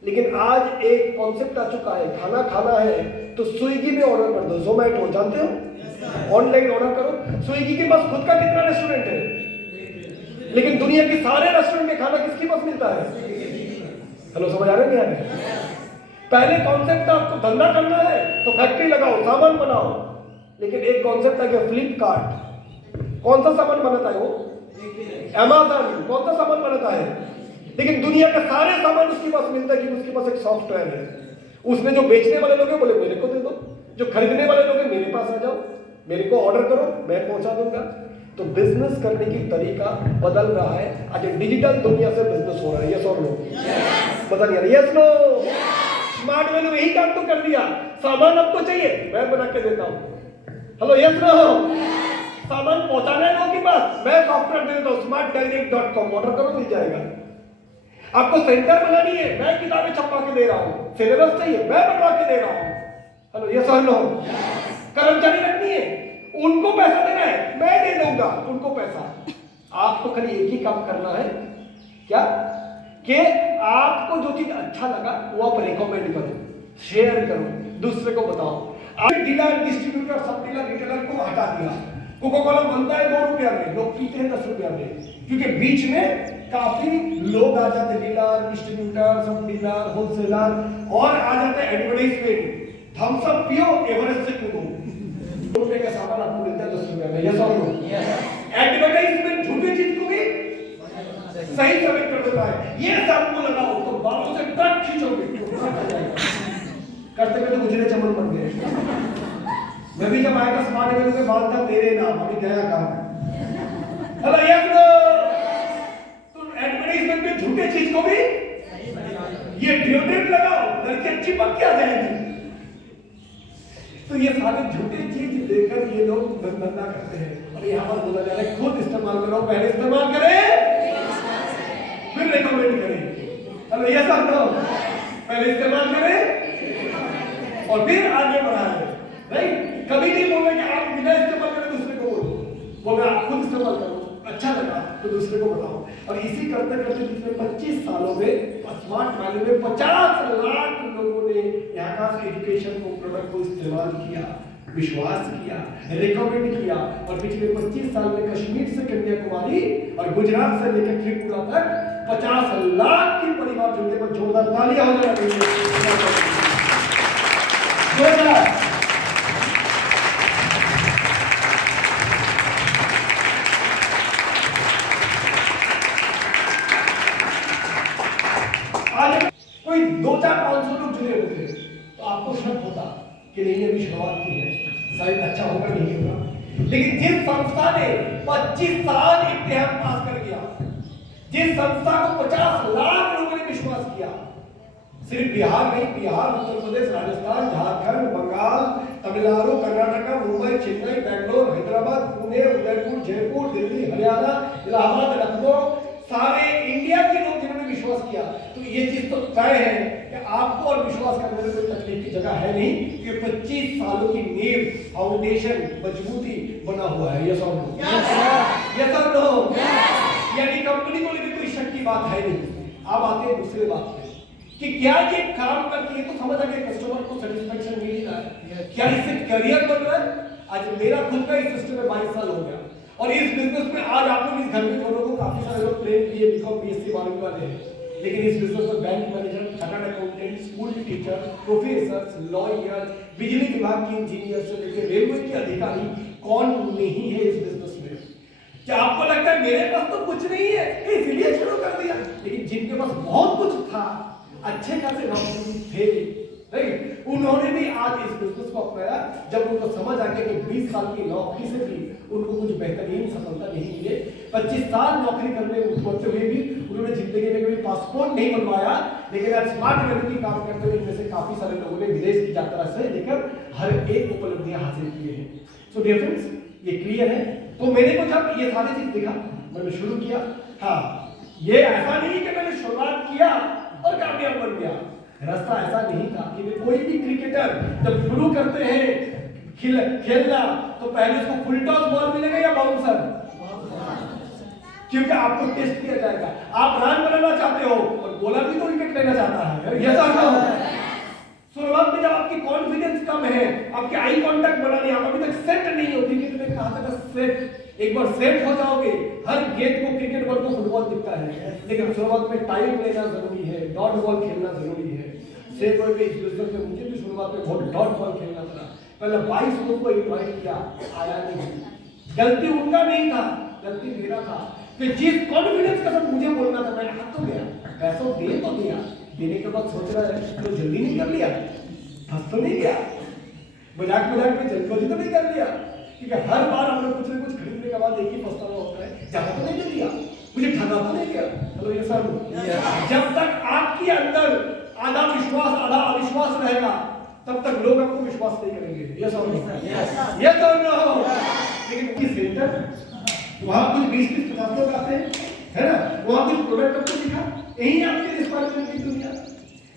लेकिन आज एक कॉन्सेप्ट आ चुका है, खाना खाना है तो स्विगी में ऑर्डर कर दो, जोमैटो जानते हो? ऑनलाइन ऑर्डर करो। स्विगी के पास खुद का कितना रेस्टोरेंट है, लेकिन दुनिया के सारे रेस्टोरेंट में खाना किसके पास मिलता है? हेलो, समझ आ रहे हैं? पहले कॉन्सेप्ट था आपको धंधा करना है तो फैक्ट्री लगाओ, सामान बनाओ, लेकिन एक कॉन्सेप्ट आ गया फ्लिपकार्ट। कौन सा सामान बनाता है वो? अमेज़न। कौन सा सामान बनाता है? लेकिन दुनिया का सारे सामान उसके पास मिलता है कि उसके पास एक सॉफ्टवेयर है। उसने जो बेचने वाले लोग हैं बोले मेरे को दे दो, जो खरीदने वाले लोग हैं मेरे पास आ जाओ, मेरे को ऑर्डर करो, मैं पहुंचा दूंगा। तो बिजनेस करने की तरीका बदल रहा है। आज डिजिटल दुनिया से बिजनेस हो रहा है। यस और नो? बदल गया? Yes no? स्मार्ट वैल्यू यही काम तो कर दिया, सामान आपको चाहिए मैं बना के देता हूं। Hello, yes no? सामान पहुंचाना है लोगों के पास, मैं सॉफ्टवेयर दे देता हूं, smartdirect.com, ऑर्डर करो मिल जाएगा। आपको सेंटर बनानी है, मैं किताबें छपवा के दे रहा हूं, सिलेबस चाहिए मैं बनवा के दे रहा हूं। हेलो, यस और नो? कर्मचारी रखनी है, उनको पैसा देना है, मैं दे दूंगा उनको पैसा। आपको खाली एक ही काम करना है, क्या? कि आपको जो चीज अच्छा लगा वो आप रिकमेंड करो, शेयर करो, दूसरे को बताओ। आप डीलर, डिस्ट्रीब्यूटर, सब डीलर, रिटेलर को हटा दिया। कोका कोला बनता है 2 रुपया में, लोग पीते हैं 10 रुपया में, क्योंकि बीच में काफी लोग आ जाते हैं, डीलर, डिस्ट्रीब्यूटर, सब डीलर, होलसेलर, और आ जाते हैं एडवर्टाइजमेंट, थम्स अप पियो, एवरेस्ट से कूदो। 2 रुपये का सामान आपको मिलता है 10 रुपया में। यस और नो? एडवर्टाइजमेंट झूठी चीज को भी सही समय कर देता है। ये सब को लगाओ तो बालों से ट्रक खींचोगे, करते करते गुजरे चमन बन गए। मैं भी जब आया था स्मार्ट वैल्यू के बाल था तेरे नाम, अभी गया काम। Hello, yes no? तो एडवर्टाइजमेंट में झूठे चीज को भी, ये डिओड्रेंट लगाओ, लड़के चिपक के आ जाएंगे। तो ये सारे झूठे चीज देकर ये लोग धंधा करते हैं, और यहाँ पर बोला जा रहा है खुद इस्तेमाल करो, पहले इस्तेमाल करें फिर रिकमेंड करें। हेलो, यस और नो? पहले इस्तेमाल करें और फिर आगे बढ़ाएं, राइट? कभी नहीं बोलना कि आप बिना इस्तेमाल करें दूसरे को बोलो, बोलना आप खुद इस्तेमाल करो, अच्छा लगा तो दूसरे को बताओ। और इसी करते करते पिछले 25 सालों में स्मार्ट वैल्यू में 50 लाख लोगों ने यहाँ का एजुकेशन को, प्रोडक्ट को इस्तेमाल किया। विश्वास किया, रिकमेंड किया और पिछले 25 साल में कश्मीर से कन्याकुमारी और गुजरात से लेकर त्रिपुरा तक 50 लाख की परिवार जुड़े पर जोरदार तालियां हो जाएगी। आज कोई 200-500 लोग जुड़े होते तो आपको शक होता कि नहीं अभी शुरुआत की है, शायद अच्छा होगा नहीं होगा। लेकिन जिस संस्था ने 25 साल इम्तिहान पास कर गया, जिस संस्था को 50 लाख लोगों ने विश्वास किया, सिर्फ बिहार नहीं, बिहार, उत्तर प्रदेश, राजस्थान, झारखंड, बंगाल, तमिलनाडु, कर्नाटका, मुंबई, चेन्नई, बेंगलोर, हैदराबाद, पुणे, उदयपुर, जयपुर, दिल्ली, हरियाणा, इलाहाबाद, लखनऊ, सारे इंडिया के लोग जिन्होंने विश्वास किया, तो ये चीज तो तय है कि आपको और विश्वास करने में कोई तकलीफ की जगह है नहीं, कि 25 सालों की नींव, फाउंडेशन, मजबूती बना हुआ है। यस और नो? यस और नो? यानी कंपनी को लेकर कोई शक की बात है नहीं। अब आते हैं दूसरे बात पे कि क्या ये काम करती है, तो समझ आ गया कस्टमर को सेटिस्फेक्शन मिल रहा है, क्या इससे करियर बन रहा है। आज मेरा खुद का इस सिस्टम में 22 साल हो गया और इस बिजनेस में आज आप लोग इस घर में लोगों को काफी सारे लोग ट्रेन किए, बीकॉम, बीएससी वाले हैं, लेकिन इस बिजनेस में bank manager, chartered accountant, school teacher, professor, lawyer, बिजली विभाग के इंजीनियर से लेकर रेलवे के अधिकारी कौन नहीं है इस बिजनेस में। क्या आपको लगता है मेरे पास तो कुछ नहीं है इसलिए शुरू कर दिया? लेकिन जिनके पास बहुत कुछ था, अच्छे खासे नौकरी थे, राइट, उन्होंने भी आज इस बिजनेस को अपनाया जब उनको समझ आ गया कि 20 साल की नौकरी से भी उनको कुछ बेहतरीन सफलता नहीं मिले। 25 साल नौकरी करने करते हुए भी उन्होंने जिंदगी में कभी पासपोर्ट नहीं बनवाया, लेकिन आज स्मार्ट वैली की काम करते हुए इनमें से काफी सारे लोगों ने विदेश की यात्रा से लेकर हर एक उपलब्धियां हासिल किए हैं। सो डियर फ्रेंड्स, ये क्लियर है। तो मेरे को जब ये सारी चीज दिखा, मैंने शुरू किया। हाँ, ये ऐसा नहीं कि मैंने शुरुआत किया और कामयाब बन गया, रास्ता ऐसा नहीं था कि कोई भी क्रिकेटर जब शुरू करते हैं खेलना तो पहले उसको फुल टॉस बॉल मिलेगा या बाउंसर, क्योंकि आपको टेस्ट किया जाएगा। आप रन बनाना चाहते हो और बॉलर भी तो विकेट लेना चाहता है, ये सब शुरुआत में जब आपकी कॉन्फिडेंस कम है, आपके आई कांटेक्ट बनाने आप अभी तक सेट नहीं होती, कि तुम्हें कहा था सेट, एक बार सेट हो जाओगे हर गेंद को क्रिकेट बॉल को फुटबॉल दिखता है। लेकिन शुरुआत में टाइम लेना जरूरी है, डॉट बॉल खेलना जरूरी है। से कोई भी इस बिजनेस में मुझे भी शुरुआत में बहुत डॉट बॉल खेलना पड़ा। पहले 22 लोगों को इनवाइट किया, आया नहीं। गलती उनका नहीं था, गलती मेरा था कि जिस कॉन्फिडेंस के साथ मुझे बोलना था, मैंने हाथ तो गया, पैसा दे तो दिया, देने के बाद सोच रहा है तो जल्दी नहीं कर लिया, फंस तो नहीं गया, मजाक में जल्दबाजी तो नहीं कर लिया, क्योंकि हर बार हम लोग कुछ न कुछ खरीदने के बाद एक ही पछतावा होता है, ज्यादा तो नहीं कर लिया, मुझे ठगा तो नहीं गया। हेलो ये सर, जब तक आपके अंदर आधा विश्वास आधा अविश्वास रहेगा तब तक लोग आपको विश्वास नहीं करेंगे। यस और नो? यस और नो? लेकिन इस सेंटर वहां कुछ 20-50 लोग आते हैं, है ना, वहां कुछ प्रोडक्ट आपको दिखा, यही आपके रिस्पॉन्सिबिलिटी की दुनिया।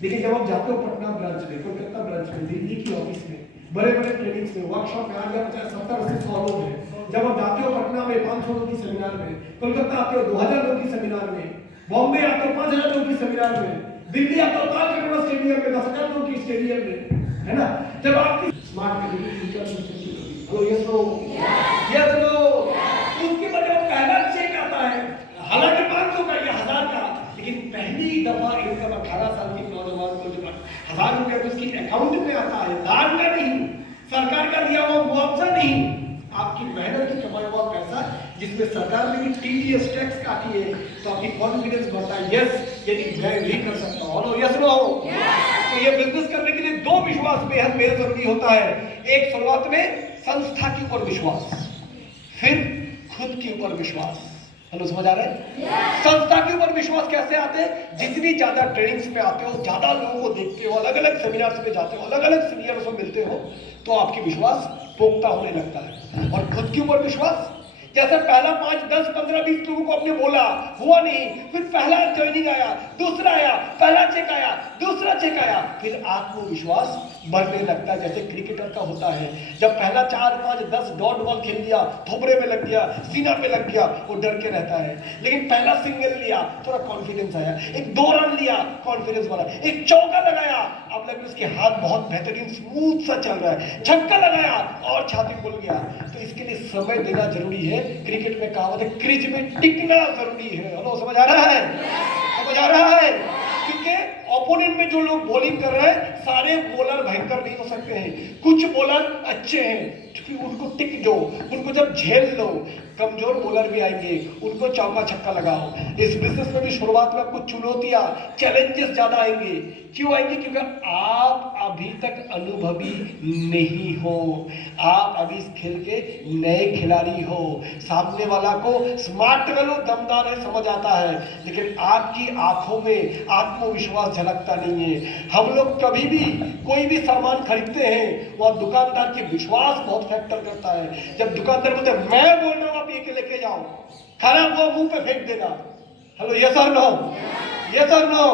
लेकिन जब आप जाते हो पटना ब्रांच में, कोलकाता ब्रांच में, दिल्ली की ऑफिस में, बड़े बड़े ट्रेनिंग्स में, वर्कशॉप में आ गया 50-70-80 लोग हैं। जब आप जाते हो पटना में 500 लोग की सेमिनार में, कोलकाता आते हो 2000 लोग की सेमिनार में, बॉम्बे आते हो 5000 लोग की सेमिनार में, दिल्ली आता हो 5 करोड़ स्टेडियम में, 10,000 लोग की स्टेडियम में, है ना। जब आपकी स्मार्ट उसके बाद जब पहला चेक आता है, हालांकि 500 का या 1000 का, लेकिन पहली दफा इनकम 18 साल की नौजवान को जब 1000 रुपया उसकी अकाउंट में आता है, दान का नहीं, सरकार का दिया हुआ मुआवजा नहीं, आपकी मेहनत की कमाया हुआ पैसा, जिसमें सरकार ने भी टीडीएस टैक्स काटी है, तो आपकी कॉन्फिडेंस बढ़ता है। यस, यदि मैं भी कर सकता हूँ, यस नो? तो ये बिजनेस करने के लिए 2 विश्वास बेहद जरूरी होता है। एक शुरुआत में संस्था के ऊपर विश्वास, फिर खुद के ऊपर विश्वास। हेलो, समझ आ रहा है? संस्था के ऊपर विश्वास कैसे आते हैं? जितनी ज्यादा ट्रेनिंग्स पे आते हो, ज्यादा लोगों को देखते हो, अलग अलग सेमिनार्स पे जाते हो, अलग अलग सीनियर्स से मिलते हो, तो आपकी विश्वास पोख्ता होने लगता है। और खुद के ऊपर विश्वास, जैसे पहला 5, 10, 15, 20 लोगों को आपने बोला, हुआ नहीं, फिर पहला ज्वाइनिंग आया, दूसरा आया, पहला चेक आया, दूसरा चेक आया, फिर आत्मविश्वास बढ़ने लगता है। जैसे क्रिकेटर का होता है, जब पहला 4, 5, 10 डॉट बॉल खेल लिया, थोपड़े में लग गया, सीना पे लग गया, वो डर के रहता है। लेकिन पहला सिंगल लिया, थोड़ा कॉन्फिडेंस आया, एक 2 रन लिया, कॉन्फिडेंस बढ़ा, एक चौका लगाया, अब लग उसके हाथ बहुत बेहतरीन स्मूथ सा चल रहा है, छक्का लगाया और छाती खुल गया। तो इसके लिए समय देना जरूरी है। क्रिकेट में कहावत है, क्रीज में टिकना जरूरी है। हेलो, समझ आ रहा है? समझ आ रहा है? क्योंकि ओपोनेंट में जो लोग बॉलिंग कर रहे हैं, सारे बॉलर भयंकर नहीं हो सकते हैं, कुछ बॉलर अच्छे हैं, क्योंकि उनको टिक दो, उनको जब झेल लो, कमजोर बॉलर भी आएंगे, उनको चौका छक्का लगाओ। इस बिजनेस में भी शुरुआत में आपको चुनौतियां, चैलेंजेस ज्यादा आएंगे। क्यों आएंगे? क्योंकि आप अभी तक अनुभवी नहीं हो, आप अभी इस खेल के नए खिलाड़ी हो। सामने वाला को स्मार्ट वालों दमदार है, समझ आता है, लेकिन आपकी आंखों में आत्मविश्वास झलकता नहीं है। हम लोग कभी भी कोई भी सामान खरीदते हैं, वह दुकानदार के विश्वास बहुत फैक्टर करता है। जब दुकानदार बोलते हैं मैं बोल रहा हूं आप ये लेके जाओ, खराब हुआ मुंह पे फेंक देना। हेलो, यस और नो? यस और नो?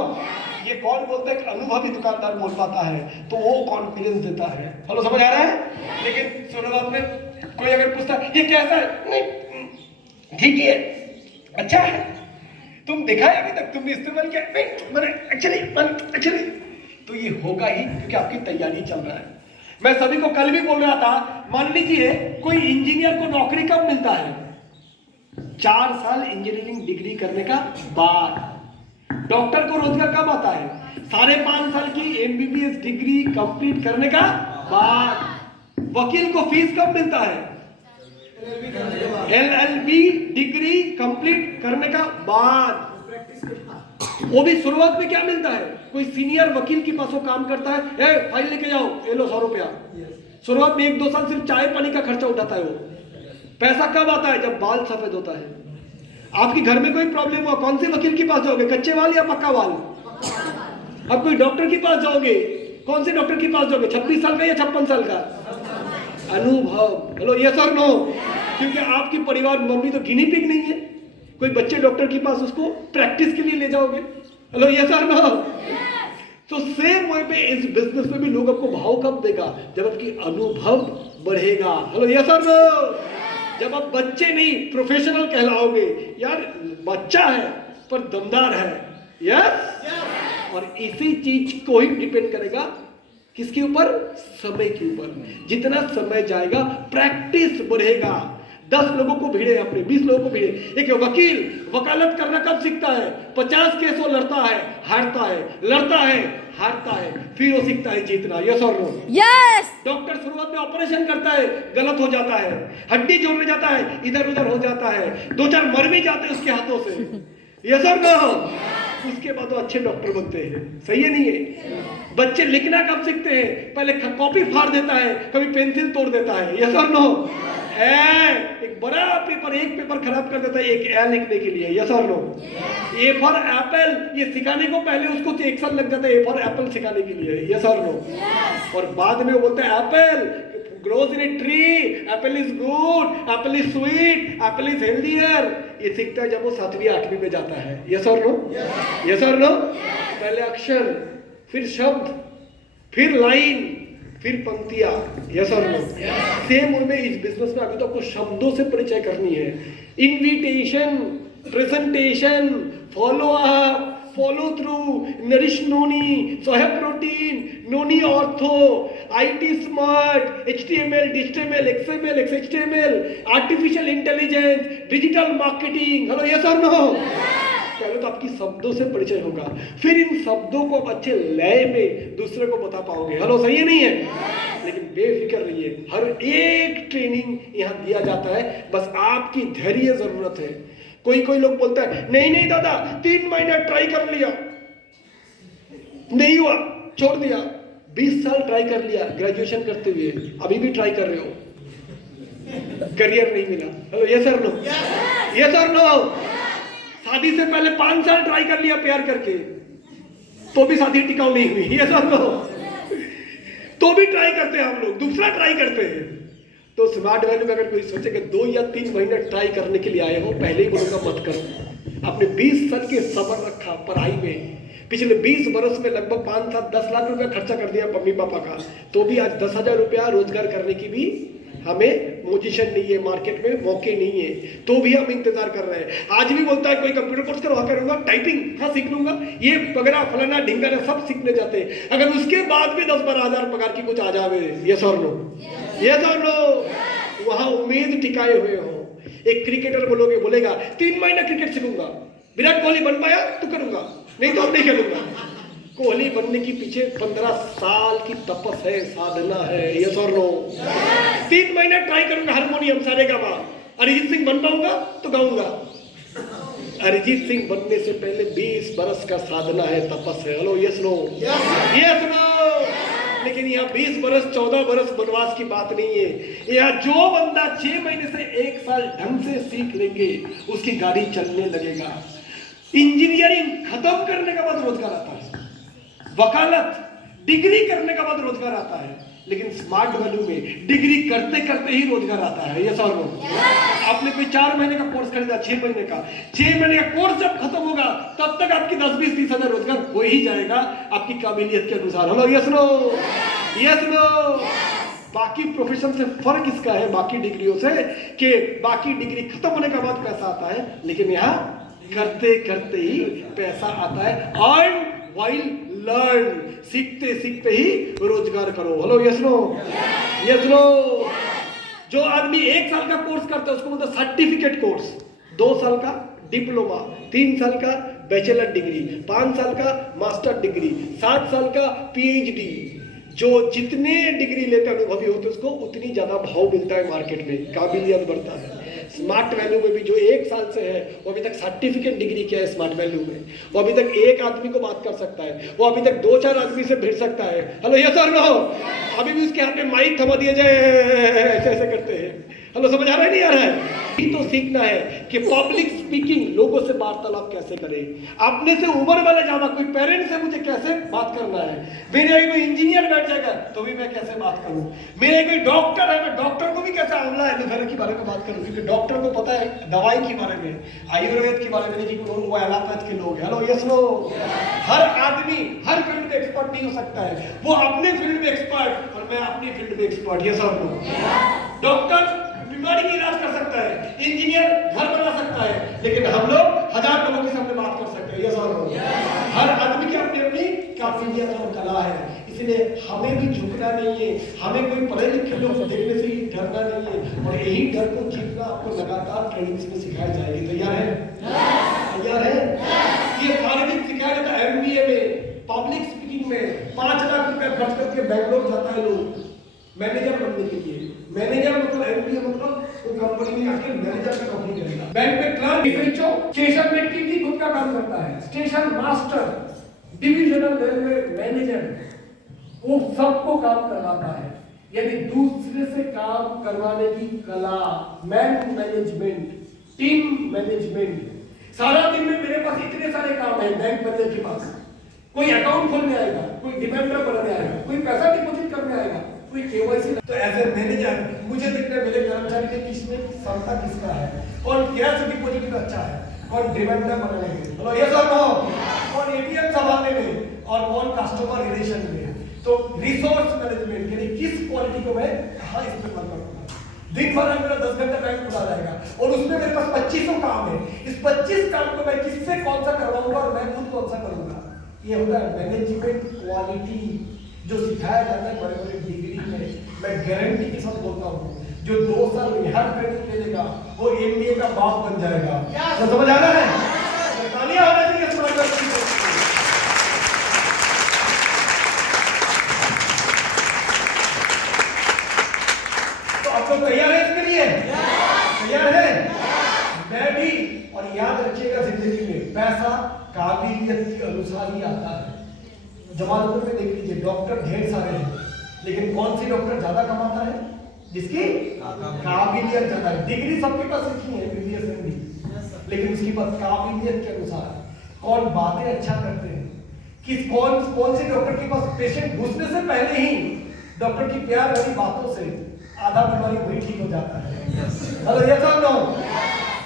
ये कौन बोलता है? कि अनुभवी दुकानदार बोल पाता है, तो वो कॉन्फिडेंस देता है। हेलो, समझ आ रहा है? लेकिन शुरुआत में कोई अगर पूछता है ये कैसा है, नहीं ठीक ही है, अच्छा है, तुम दिखाया अभी तक, तुमने इस्तेमाल किया नहीं, मैंने एक्चुअली, तो ये होगा ही, क्योंकि आपकी तैयारी चल रहा है। मैं सभी को कल भी बोल रहा था, मान लीजिए कोई इंजीनियर को नौकरी कब मिलता है? 4 साल इंजीनियरिंग डिग्री करने का बाद। डॉक्टर को रोजगार कब आता है? 5.5 साल की एमबीबीएस डिग्री कंप्लीट करने का बाद। वकील को फीस कब मिलता है? एलएलबी डिग्री कंप्लीट करने का बाद। वो भी शुरुआत में क्या मिलता है? कोई सीनियर वकील के पास वो काम करता है, ए फाइल लेके जाओ, ये लो 100 रुपया। शुरुआत में 1-2 साल सिर्फ चाय पानी का खर्चा उठाता है वो। पैसा कब आता है? जब बाल सफेद होता है। आपके घर में कोई प्रॉब्लम हुआ, कौन से वकील के पास जाओगे? कच्चे वाल या पक्का वाल? अब कोई डॉक्टर के पास जाओगे, कौन से डॉक्टर के पास जाओगे? 26 साल का या 56 साल का? अनुभव। हेलो, यस और नो? क्योंकि आपके परिवार मम्मी तो गिनी पिग नहीं है। कोई बच्चे डॉक्टर के पास, उसको प्रैक्टिस के लिए ले जाओगे। हेलो, यस और नो? तो सेम वे पे इस बिजनेस में भी लोग आपको भाव कब देगा? जब आपकी अनुभव बढ़ेगा। हेलो, यस और नो? जब आप बच्चे नहीं प्रोफेशनल कहलाओगे, यार बच्चा है पर दमदार है। यस? और इसी चीज को ही डिपेंड करेगा किसके ऊपर? समय के ऊपर। जितना समय जाएगा प्रैक्टिस बढ़ेगा। 10 लोगों को भिड़े, अपने 20 लोगों को भिड़े। एक वकील वकालत करना कब सीखता है? 50 केस वो लड़ता है, हारता है, लड़ता है, हारता है, फिर वो सीखता है जीतना। यस और नो? यस। डॉक्टर शुरुआत में ऑपरेशन करता है, गलत हो जाता है, हड्डी जोड़ने जाता है, इधर उधर हो जाता है, 2-4 मर भी जाते हैं उसके हाथों से। यस और नो? उसके बाद वो अच्छे डॉक्टर बनते हैं। सही है नहीं है? बच्चे लिखना कब सीखते हैं? पहले कॉपी फाड़ देता है, कभी पेंसिल तोड़ देता है। यस और नो? एक बड़ा पेपर, एक पेपर खराब कर देता है एक ए लिखने के लिए। यस और नो? ए फॉर एप्पल, ये सिखाने को पहले उसको 1 साल लग जाता है ए फॉर एप्पल सिखाने के लिए। यस और नो? और बाद में वो बोलता है Apple grows in a tree, apple is good, apple is sweet, apple is healthier। ये सीखता है जब वो 7वीं 8वीं में जाता है। यस और नो? यस और नो? पहले अक्षर, फिर शब्द, फिर लाइन, फिर पंक्तियां। यस और नो? सेम में इस बिजनेस में अभी तो आपको शब्दों से परिचय करनी है। Invitation, presentation, follow up, follow through, nourish noni, soya protein, noni ortho, IT smart, HTML, digital, XML, XHTML, artificial intelligence, digital marketing. Hello, yes और नो? पहले तो आपकी शब्दों से परिचय होगा, फिर इन शब्दों को आप अच्छे लय में दूसरे को बता पाओगे। हेलो, सही है नहीं है? लेकिन बेफिक्र रहिए, हर एक ट्रेनिंग यहाँ दिया जाता है, बस आपकी धैर्य जरूरत है। कोई लोग बोलता है नहीं दादा, 3 महीने ट्राई कर लिया, नहीं हुआ, छोड़ दिया। 20 साल ट्राई कर लिया ग्रेजुएशन करते हुए, अभी भी ट्राई कर रहे हो, करियर नहीं मिला। हेलो, यस और नो? यस और नो? शादी से पहले 5 साल ट्राई कर लिया प्यार करके, तो भी शादी टिकाऊ नहीं हुई। यस और नो? तो भी ट्राई करते हैं हम लोग, दूसरा ट्राई करते हैं। तो स्मार्ट वैल्यू में अगर कोई सोचे कि 2 या 3 महीने ट्राई करने के लिए आए हो, पहले ही बोलूंगा मत करो। आपने 20 साल के सब्र रखा पढ़ाई में, पिछले 20 बरस में लगभग 5-7-10 लाख रुपया खर्चा कर दिया मम्मी पापा का, तो भी आज 10,000 रुपया रोजगार करने की भी हमें पोजीशन नहीं है, मार्केट में मौके नहीं है, तो भी हम इंतजार कर रहे हैं। आज भी बोलता है कोई कंप्यूटर कोर्स करो, हाँ करूंगा, टाइपिंग हाँ सीख लूंगा, ये वगैरह फलाना ढिंगाना सब सीखने जाते हैं। अगर उसके बाद भी 10-12 हजार पगार की कुछ आ जावे, यस और नो, यस और नो, वहां उम्मीद टिकाए हुए हो। एक क्रिकेटर बोलेगा 3 महीना क्रिकेट सीखूंगा, विराट कोहली बन पाया तो करूंगा, नहीं तो अब नहीं खेलूंगा। कोहली बनने के पीछे 15 साल की तपस है, साधना है, यस और नो। 3 महीना ट्राई करूंगा हारमोनियम सारेगामा, अरिजीत सिंह बन पाऊंगा तो गाऊंगा। अरिजीत सिंह बनने से पहले 20 बरस का साधना है, तपस है। Hello yes no, yes no. लेकिन यहाँ 20 बरस 14 बरस वनवास की बात नहीं है। यहाँ जो बंदा 6 महीने से 1 साल ढंग से सीख लेंगे, उसकी गाड़ी चलने लगेगा। इंजीनियरिंग खत्म करने के बाद रोजगार आता है, वकालत डिग्री करने के बाद रोजगार आता है, लेकिन स्मार्ट वैल्यू में डिग्री करते करते ही रोजगार आता है। ये सवाल आपने कोई 4 महीने का कोर्स खरीदा, 6 महीने का, 6 महीने का कोर्स जब खत्म होगा तब तक आपकी 10-20-30 हजार रोजगार हो ही जाएगा आपकी काबिलियत के अनुसार। Hello yes no, yes no. बाकी प्रोफेशन से फर्क इसका है बाकी डिग्रियों से कि बाकी डिग्री खत्म होने के बाद पैसा आता है, लेकिन यहाँ करते करते ही पैसा आता है। अर्न व्हाइल लर्न, सीखते सीखते ही रोजगार करो। Hello yes no, yes no. जो आदमी 1 साल का कोर्स करता है उसको बोलते हैं सर्टिफिकेट कोर्स, 2 साल का डिप्लोमा, 3 साल का बैचलर डिग्री, 5 साल का मास्टर डिग्री, 7 साल का पीएचडी। जो जितने डिग्री लेते अनुभवी होते उसको उतनी ज्यादा भाव मिलता है मार्केट में, काबिलियत बढ़ता है। स्मार्ट वैल्यू में भी जो 1 साल से है वो अभी तक सर्टिफिकेट डिग्री किया है स्मार्ट वैल्यू में, वो अभी तक 1 आदमी को बात कर सकता है, वो अभी तक 2-4 आदमी से भिड़ सकता है। हेलो यस और नो। अभी भी उसके हाथ में माइक थमा दिया जाए, ऐसे ऐसे करते हैं। हेलो समझ आ रहा है नहीं आ रहा है? ये तो सीखना है कि पब्लिक स्पीकिंग, लोगों से वार्तालाप कैसे करें, अपने से उम्र वाले ज्यादा कोई पेरेंट से मुझे कैसे बात करना है, मेरे कोई इंजीनियर बैठ जाएगा तो भी मैं कैसे बात करूं, मेरे कोई डॉक्टर है मैं डॉक्टर को भी कैसे आंवला एलोवेरा के बारे में बात करूं, क्योंकि डॉक्टर को पता है दवाई के बारे में, आयुर्वेद के बारे में, नहीं वो एलोपैथ के लोग। Hello yes no. हर आदमी हर फील्ड में एक्सपर्ट नहीं हो सकता है, वो अपने फील्ड में एक्सपर्ट और मैं अपनी फील्ड में एक्सपर्ट। यस और नो। डॉक्टर बीमारी की इलाज कर सकता है, इंजीनियर घर बना सकता है, लेकिन हम लोग 1000 लोगों के सामने बात कर सकते हैं। यस और नो। हर आदमी की अपनी अपनी काबिलियत और कला है, इसलिए हमें भी झुकना नहीं है, हमें कोई पढ़े लिखे लोग को देखने से ही डरना नहीं है, और यही डर को जीतना आपको लगातार ट्रेनिंग्स में सिखाई जाएगी। तैयार है? तैयार है? ये सारे दिन सिखाया जाता है एमबीए में, पब्लिक स्पीकिंग में 5 लाख रुपया खर्च करके बैंगलोर जाता है लोग मैनेजर बनने के लिए। मैनेजर मतलब एमबीए मतलब वो कंपनी में आके मैनेजर का नौकरी करेगा। बैंक में क्लर्क, स्टेशन में टीटी खुद का काम करता है, station master, divisional railway manager, वो सबको काम करवाता है। यानी दूसरे से काम करवाने की कला, मैन मैनेजमेंट, टीम मैनेजमेंट। सारा दिन में मेरे पास इतने सारे काम है बैंक मैनेजर के पास, कोई अकाउंट खोलने आएगा, कोई डिबेंचर बनाने आएगा, कोई पैसा डिपॉजिट करने आएगा, कोई केवाईसी। तो एज ए मैनेजर मुझे देखना है मेरे कर्मचारी के किसमें क्षमता किसका है, कौन कैश डिपॉजिट में अच्छा है, कौन डिबेंचर बनाने में, हेलो यस और नो, कौन एटीएम संभालने में, और कौन कस्टमर रिलेशन में। तो रिसोर्स मैनेजमेंट यानी किस क्वालिटी को मैं कहां इस्तेमाल करूंगा। दिन भर मेरा 10 घंटा बैंक खुला रहेगा और उसमें मेरे पास 2500 काम है, इस 25 काम को मैं किससे कौन सा करवाऊंगा और मैं खुद कौन सा करूंगा। ये होता है मैनेजमेंट क्वालिटी जो सिखाया जाता है बड़े बड़े डिग्री में। मैं गारंटी के साथ बोलता हूँ जो 2 साल यहाँ ट्रेनिंग ले लेगा वो एमबीए का बाप बन जाएगा। तो समझ आ रहा है? तालियां होना चाहिए समझ। तो आप लोग तैयार है इसके लिए? तैयार है? मैं भी। और याद रखिएगा जिंदगी में पैसा काबिलियत के अनुसार ही आता है। जमालपुर में देख लीजिए डॉक्टर ढेर सारे हैं, लेकिन कौन सी डॉक्टर ज्यादा कमाता है? जिसकी काबिलियत ज्यादा है। डिग्री सबके पास लिखी है एमबीबीएस एमडी, लेकिन उसके पास काबिलियत के अनुसार कौन बातें अच्छा करते हैं, किस कौन से डॉक्टर के पास पेशेंट घुसने से पहले ही डॉक्टर की प्यार भरी बातों से आधा बीमारी वही ठीक हो जाता है। हेलो यस और नो?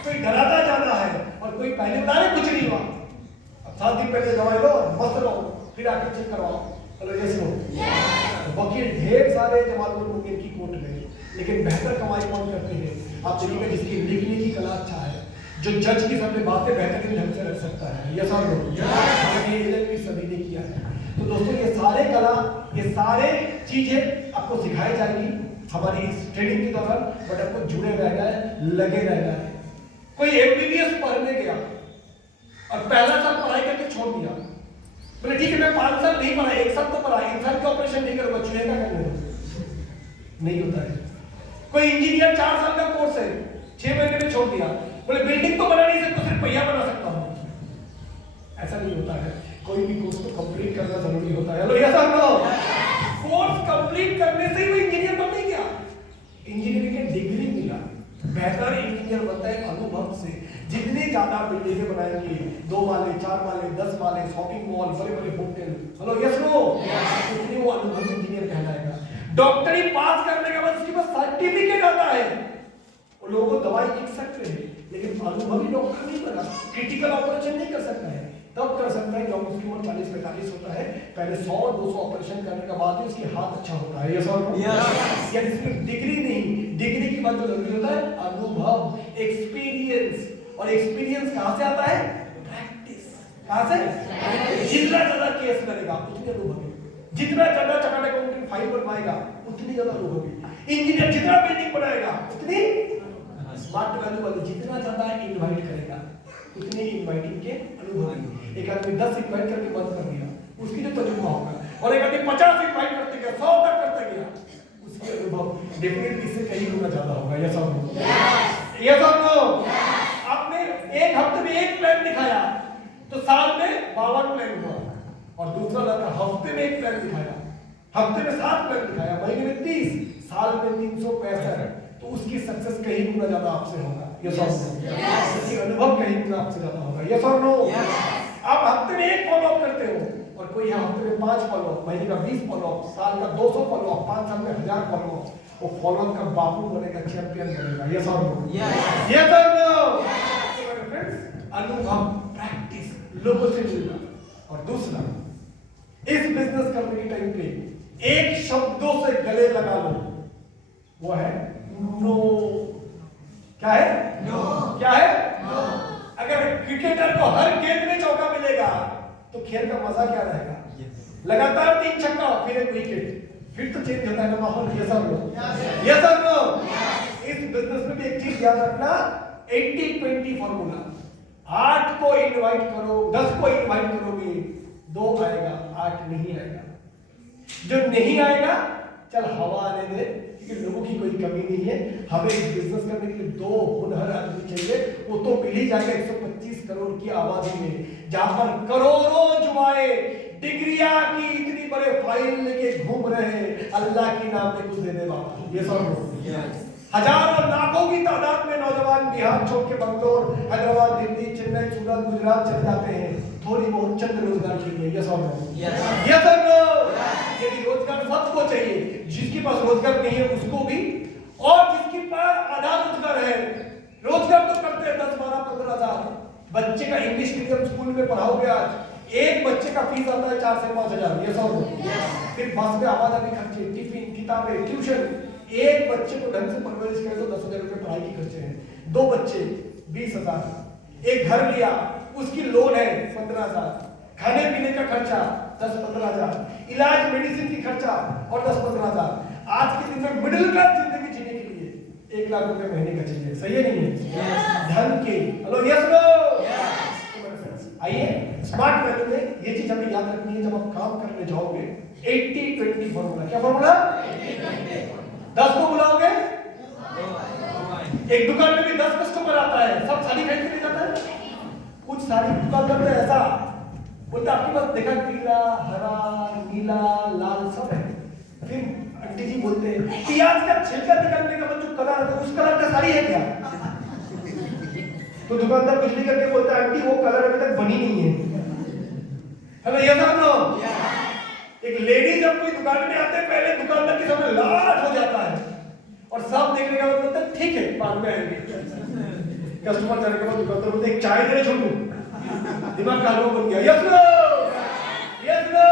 कोई डराता ज्यादा है और कोई पहले बता रहे कुछ नहीं हुआ, अब 7 दिन पहले दवाई लो मस्त रहो, फिर आके चेक करवाओ। Hello yes no? वकील ढेर सारे जमानत होंगे इनकी कोर्ट में, लेकिन बेहतर कमाई कौन करते हैं? आप देखिएगा जिसकी लिखने की कला अच्छा है, जो जज की सामने बातें बेहतरीन ढंग से रख सकता है। यस और नो? ये सभी ने किया है। तो दोस्तों ये सारे कला, ये सारे चीजें आपको सिखाई जाएगी हमारी इस ट्रेनिंग के दौरान, बट आपको जुड़े रहना है, लगे रहना है। कोई एमबीबीएस पढ़ने गया और पहला साल पढ़ाई करके छोड़ दिया, बोले ठीक है मैं 5 साल नहीं पढ़ा, 1 साल तो पढ़ा, इंसान के ऑपरेशन नहीं करूंगा, चूहे का करने नहीं होता है। कोई इंजीनियर 4 साल का कोर्स है, 6 महीने में छोड़ दिया, बोले बिल्डिंग तो बना नहीं सकता, सिर्फ पहिया बना सकता हूं। ऐसा नहीं होता है, कोई भी कोर्स तो कंप्लीट करना जरूरी होता है। हेलो यस और नो? कोर्स कंप्लीट करने से ही वो इंजीनियर बन नहीं गया, इंजीनियरिंग की डिग्री मिला। बेहतर इंजीनियर बनता है अनुभव से। जितने ज्यादा बिल्डिंगें बनाएंगे, 2 माले 4 माले 10 माले, शॉपिंग मॉल, बड़े बड़े होटल, हेलो यस नो, उतनी वो अनुभवी इंजीनियर कहलाएगा। डॉक्टरी पास करने के बाद उसके पास सर्टिफिकेट आता है, वो लोगों को दवाई लिख सकते हैं, लेकिन अनुभवी डॉक्टर नहीं बना, क्रिटिकल ऑपरेशन नहीं कर सकता है। तब कर सकता है जब उसकी उम्र 40-45 होता है, पहले 100-200 ऑपरेशन करने के बाद ही उसकी हाथ अच्छा होता है। यस और नो? यानी इसमें डिग्री नहीं, डिग्री की बात जो जरूरी होता है अनुभव, एक्सपीरियंस। और एक्सपीरियंस कहां से आता है? प्रैक्टिस। कहां से? जितना ज्यादा केस करेगा उतनी अनुभवी, जितना ज्यादा चार्टर्ड अकाउंटेंट फाइल बनवाएगा उतनी ज्यादा अनुभवी, इंजीनियर जितना बिल्डिंग बनाएगा उतनी स्मार्ट वैल्यू वाली, जितना ज्यादा इनवाइट करेगा उतने इनवाइटिंग के अनुभवी। एक आदमी 10 इनवाइट करके बंद कर दिया, उसकी जो तजुर्बा होगा, और एक आदमी 50 इनवाइट करते गया, 100 तक करता गया, उसके अनुभव डेफिनेटली इससे कहीं गुना ज्यादा होगा। यस और नो? यस और नो? आपने एक हफ्ते में एक प्लान दिखाया तो साल में 52 प्लान हुआ, और दूसरा लड़का हफ्ते में एक प्लान दिखाया, हफ्ते में 7 प्लान दिखाया, महीने में 30, साल में 365, तो उसकी सक्सेस कहीं गुना ज्यादा आपसे होगा। यस और नो? उसकी अनुभव कहीं गुना आपसे ज्यादा होगा। यस और नो? आप हफ्ते में एक फॉलो अप करते हो, और कोई हफ्ते में 5 फॉलो अप, महीने का 20 फॉलो अप, साल का 200 फॉलो अप, 5 साल में 1000 फॉलो अप, वो फॉलो अप का बाबू बनेगा, चैंपियन बनेगा। यस और नो? यस और नो? फ्रेंड्स, अनुभव, प्रैक्टिस, लोगों से मिलना। और दूसरा, इस बिजनेस करने के टाइम पे एक शब्दों से गले लगा लो, वो है नो। क्या है? नो। क्या है? नो। अगर क्रिकेटर को हर गेंद में चौका मिलेगा तो खेल का मजा क्या रहेगा? लगातार 3 छक्का, फिर 1 विकेट, फिर तो चेंज होता है ना माहौल। यस और नो? यस और नो? इस बिजनेस में भी एक चीज याद रखना, 80-20 फॉर्मूला। 8 को इनवाइट करो, 10 को इनवाइट करोगे, 2 आएगा, 8 नहीं आएगा। जो नहीं आएगा चल हवा आने दे, क्योंकि लोगों की कोई कमी नहीं है। हमें इस बिजनेस करने के लिए 2 हुनर आदमी चाहिए, वो तो मिल ही जाएगा 125 करोड़ की आबादी में, जहां पर करोड़ों जुआए डिग्रियां की इतनी बड़े फाइल लेके घूम रहे हैं, अल्लाह की नाम पे कुछ दे दे बाबा। ये सब हजारों लाखों की तादाद में नौजवान बिहार छोड़ के बंगलोर, हैदराबाद, दिल्ली, चेन्नई, सूरत, गुजरात चले जाते हैं थोड़ी बहुत चंद रोजगार के लिए। यस और नो? यस और नो? यदि रोजगार सबको चाहिए, जिसके पास रोजगार नहीं है उसको भी, और जिसके पास आधा रोजगार है, रोजगार तो करते हैं 10, 12, 15 हजार। बच्चे का इंग्लिश मीडियम स्कूल में पढ़ाओगे, आज एक बच्चे का फीस आता है 4 से 5 हजार। यस और नो? फिर बस में आवाजाही खर्चे, टिफिन, किताबें, ट्यूशन, एक बच्चे को ढंग से परवरिश करे तो 10,000 रुपए पढ़ाई के खर्चे हैं, 2 बच्चे 20,000, एक घर लिया उसकी लोन है 15,000, खाने पीने का खर्चा 10-15 हजार, इलाज मेडिसिन की खर्चा और 10-15 हजार। आज के दिन में मिडिल क्लास जिंदगी जीने के लिए 1 लाख रुपए महीने का चाहिए। सही है नहीं है? धन के। Hello yes no? आइए, स्मार्ट वैल्यू में ये चीज हमें याद रखनी है जब आप काम करने जाओगे। 80-20 फॉर्मूला। क्या फॉर्मूला? 10 को बुलाओगे, एक दुकान में भी 10 कस्टमर आता है, सब साड़ी खरीद के जाता है। कुछ साड़ी दुकान करते हैं ऐसा, बोलते आपके पास देखा पीला, हरा, नीला, लाल सब है। फिर आंटी जी बोलते हैं प्याज का छिलका निकालने का जो कलर है उस कलर का साड़ी है क्या? तो दुकानदार कुछ नहीं करके बोलता है आंटी वो कलर अभी तक बनी नहीं है। हेलो ये सब लो, एक लेडी जब कोई दुकान में आते हैं पहले दुकानदार के सामने लाल हो जाता है और साफ देखने का मतलब होता है ठीक है बाद में आएंगे। कस्टमर जाने के बाद दुकानदार बोलते एक चाय दे छोटू, दिमाग का हलवा बन गया, यस नो यस नो।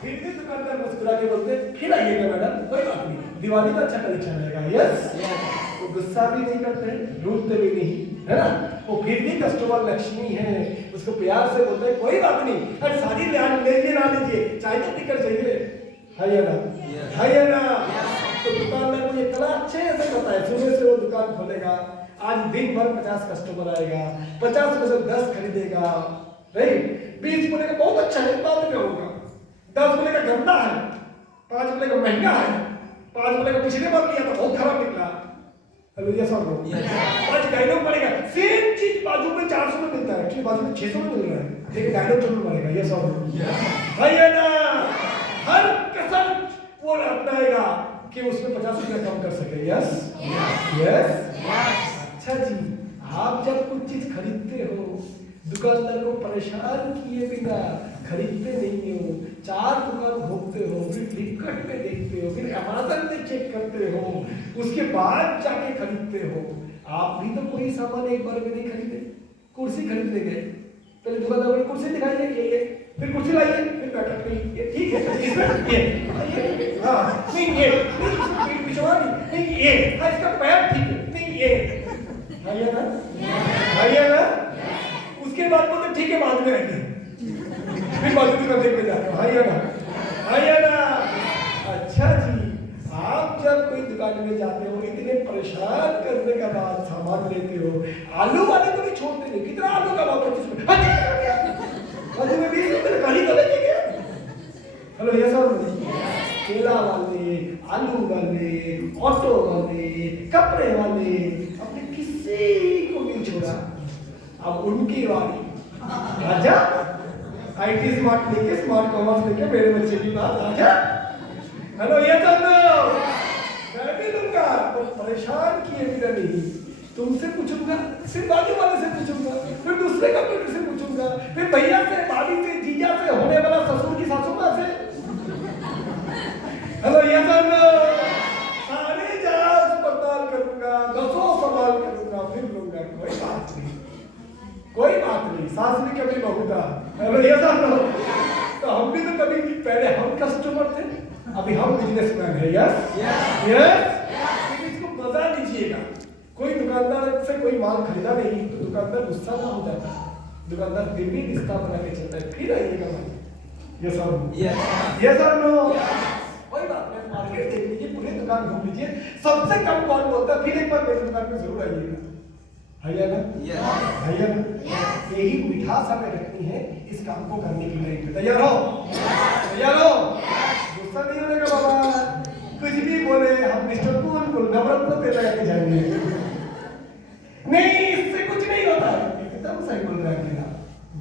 फिर भी दुकानदार मुस्कुरा के बोलते फिर आइएगा मैडम, कोई बात नहीं, दिवाली का अच्छा कलेक्शन रहेगा, यस। वो गुस्सा भी नहीं करते, रूठते भी नहीं, है ना। वो फिर भी कस्टमर लक्ष्मी है, उसको प्यार से बोलते हैं कोई बात नहीं, अरे सारी लीजिए ना लीजिए, चाय तो पीकर चाहिए, है ना, है ना। तो दुकानदार को ये कला अच्छे से पता है, सुबह से वो दुकान खोलेगा, आज दिन भर 50 कस्टमर आएगा, 50 में से 10 खरीदेगा, राइट। 20 बोलेगा बहुत अच्छा है, बाद में होगा, 10 बोलेगा गंदा है, 5 बोलेगा महंगा है, 5 बोलेगा पिछले बार लिया था बहुत खराब निकला। हेलो ये सब लोग 5 डायलॉग पड़ेगा, सेम चीज बाजू में 400 में मिलता है, बाजू में 600 में मिल रहा है, लेकिन डायलॉग जरूर पड़ेगा, ये सब भाई है ना। हर कसम वो अपनाएगा कि उसमें 50 रुपया कम कर सके, यस यस। अच्छा जी, आप जब कुछ चीज खरीदते हो, दुकानदार को परेशान किए बिना खरीदते नहीं हो, 4 दुकान घूमते हो, फिर फ्लिपकार्ट पे देखते हो, फिर अमेज़न पे चेक करते हो, उसके बाद जाके खरीदते हो। आप भी तो कोई सामान एक बार में नहीं खरीदे। कुर्सी खरीदने गए, पहले दुकानदार ने कुर्सी दिखाई है, ये फिर कुर्सी लाइए, फिर बैठक नहीं, ये ठीक है, इसमें ये हाँ नहीं ये पिछवा नहीं ये, हाँ इसका पैर ठीक है, नहीं ये है ना, है ना। उसके बाद बोलते ठीक है बाद में आएंगे, फिर बाजू की तरफ देखने जाते हो, है ना। अच्छा जी, आप जब कोई दुकान में जाते हो, इतने परेशान करने के बाद सामान लेते हो, आलू वाले को भी छोड़ते नहीं, कितना आलू का भाव 25 रुपये, आलू में 20 रुपये कहीं तो लेके गया। हेलो ये सब केला वाले, आलू वाले, ऑटो वाले, कपड़े वाले, अपने किसी को नहीं छोड़ा। अब उनकी वाली, आजा IT स्मार्ट लेके, स्मार्ट कॉमर्स लेके मेरे बच्चे की बात, आजा। हेलो ये सब मैं भी लूंगा, तो परेशान किए बिना नहीं, तुमसे पूछूंगा, फिर बाजू वाले से पूछूंगा, फिर दूसरे कंप्यूटर से पूछूंगा, फिर भैया से, भाभी से, जीजा से, होने वाला ससुर की सासू माँ से। हेलो ये सब सारे जांच पड़ताल करूंगा, 10 सवाल करूंगा, फिर लूंगा, कोई बात नहीं, कोई बात नहीं, सास भी कभी बहू था। हेलो ये सब तो हम भी तो कभी, पहले हम कस्टमर थे, अभी हम बिजनेसमैन है, यस यस। इसको मजा लीजिएगा। कोई दुकानदार से कोई माल खरीदा नहीं तो दुकानदार गुस्सा ना हो जाता, दुकानदार फिर भी रिश्ता बना के चलता है, फिर आइएगा भाई, ये सब नो, कोई बात नहीं, मार्केट देख लीजिए, पूरे दुकान घूम लीजिए, सबसे कम कौन बोलता है, फिर एक बार मेरे दुकान में जरूर आइएगा, है ना। यही मिठास हमें रखनी है, इस काम को करने के लिए तैयार हो, गुस्सा नहीं होने का बाबा, कुछ भी बोले हम मिस्टर कूल नवरत्न पे लगा के जाएंगे, नहीं इससे कुछ नहीं होता, एकदम सही बोल रहा है।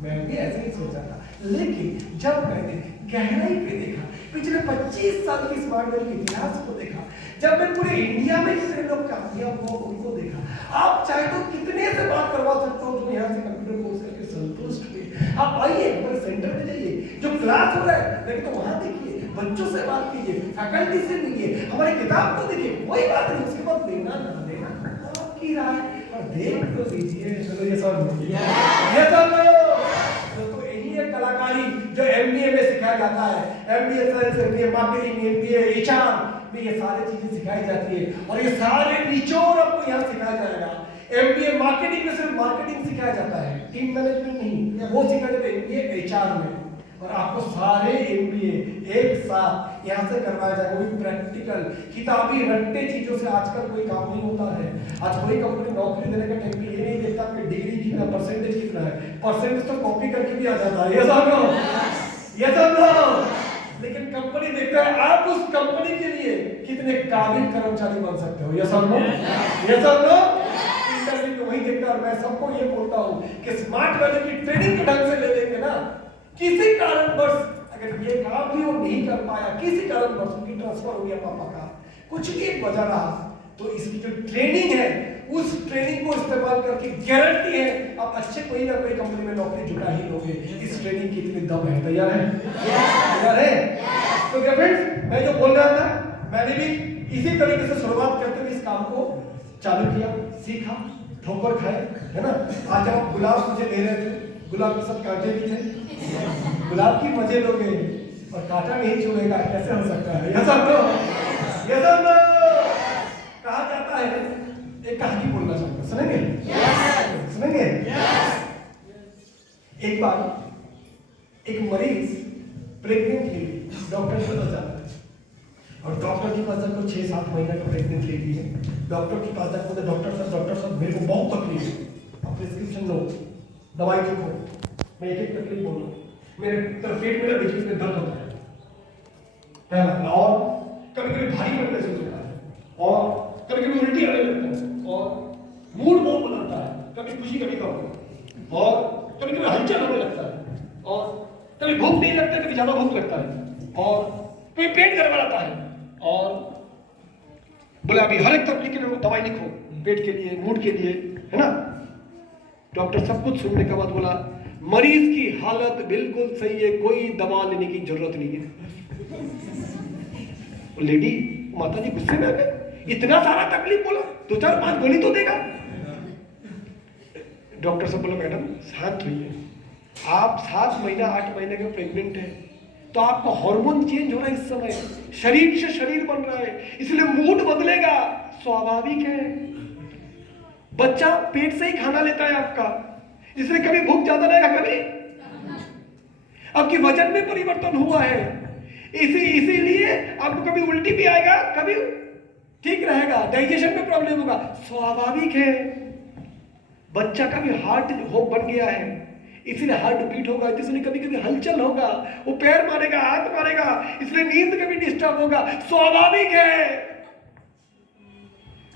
मैं भी ऐसे ही सोचा था, लेकिन जब मैंने गहराई पे देखा, पिछले 25 साल की स्मार्ट वेयर के इतिहास को देखा, जब मैं पूरे इंडिया में कितने लोग कामयाब हुए उनको देखा, आप चाहे तो कितने से बात करवा सकते हो जो यहाँ से कंप्यूटर कोर्स करके संतुष्ट हुए। आप आइए हमारे सेंटर में जाइए, जो क्लास हो रहा है लेकिन तो वहाँ देखिए, बच्चों से बात कीजिए, फैकल्टी से मिलिए, हमारे किताब को देखिए, कोई बात नहीं, उसके बाद लेना ना लेना आपकी राय, और देख तो लीजिए। चलो ये सब दोस्तों, यही है कलाकारी जो MBA में सिखाया जाता है, MBA science, MBA marketing, MBA HR में ये सारी चीजें सिखाई जाती है, और ये सारे निचोड़ आपको यहाँ सिखाया जाएगा। MBA मार्केटिंग में सिर्फ मार्केटिंग सिखाया जाता है, टीम मैनेजमेंट नहीं, वो सिखाया जाता है MBA HR में, और आपको सारे MBA एक साथ यहाँ से करवाया जाएगा, वो भी प्रैक्टिकल, किताबी रट्टे चीजों से आजकल कोई काम नहीं होता है। आज कोई कंपनी नौकरी देने का टाइम पे ये नहीं देखता कि डिग्री कितना, परसेंटेज कितना है, परसेंटेज तो कॉपी करके भी आ जाता है, ये सब लेकिन कंपनी देखता है आप उस कंपनी के लिए कितने काबिल कर्मचारी बन सकते हो, ये सब इंटरव्यू वही देखता है। और मैं सबको ये बोलता हूँ कि स्मार्ट वाले की ट्रेनिंग के ढंग से ले लेंगे ना, किसी कारणवश अगर ये काम भी वो नहीं कर पाया, किसी कारणवश उनकी ट्रांसफर हो गया पापा का, कुछ भी एक वजह रहा, तो इसकी जो ट्रेनिंग है उस ट्रेनिंग को इस्तेमाल करके गारंटी है आप अच्छे कोई ना कोई कंपनी में नौकरी जुटा ही लोगे। इस ट्रेनिंग की इतनी दम है। तैयार है? तो क्या फ्रेंड्स, मैं जो बोल रहा था, मैंने भी इसी तरीके से शुरुआत करते हुए इस काम को चालू किया, सीखा, ठोकर खाए, है ना। आज आप गुलाब मुझे दे रहे थे, गुलाब के साथ कांटे भी थे, गुलाब की मजे लोगे और कांटा नहीं चुभेगा, कैसे हो सकता है? ये सब कहा जाता है। एक कहानी बोलना चाहूंगा, सुनेंगे? सुनेंगे? एक बार एक मरीज प्रेग्नेंट लेडी डॉक्टर के पास जाता है और डॉक्टर के पास जब 6-7 महीने का प्रेग्नेंट लेडी है, डॉक्टर के पास जाकर बोलते डॉक्टर साहब मेरे को बहुत तकलीफ है, आप प्रिस्क्रिप्शन लो, दवाई लिखो। मैं एक तकलीफ बोल रहा हूँ, मेरे पेट में बीच में दर्द होता है पहला, और कभी कभी भारी पड़ने से होता है, और कभी कभी उल्टी आने लगता है, और मूड बहुत बनाता है, कभी खुशी कभी गम, और कभी कभी हलचल होने लगता है, और कभी भूख नहीं लगता, कभी ज्यादा भूख लगता है, और कभी पेट गड़बड़ाता है। और बोले अभी हर एक तकलीफ के लिए दवाई लिखो, पेट के लिए, मूड के लिए, है ना। डॉक्टर सब कुछ सुनने के बाद बोला मरीज की हालत बिल्कुल सही है, कोई दवा लेने की जरूरत नहीं है। लेडी माता जी गुस्से में आ गए, इतना सारा तकलीफ बोला, 2-4-5 गोली तो देगा। डॉक्टर साहब बोला मैडम शांत हुई, आप 7 महीना 8 महीने के प्रेग्नेंट है, तो आपका हार्मोन चेंज हो रहा है, इस समय शरीर से शरीर बन रहा है, इसलिए मूड बदलेगा, स्वाभाविक है। बच्चा पेट से ही खाना लेता है आपका, इसलिए कभी भूख ज्यादा रहेगा, कभी आपकी वजन में परिवर्तन हुआ है, इसीलिए आपको कभी उल्टी भी आएगा, कभी ठीक रहेगा, डाइजेशन में प्रॉब्लम होगा, स्वाभाविक है। बच्चा का भी हार्ट हो बन गया है, इसलिए हार्ट बीट होगा, इसलिए कभी कभी हलचल होगा, वो पैर मारेगा, हाथ मारेगा, इसलिए नींद कभी डिस्टर्ब होगा, स्वाभाविक है।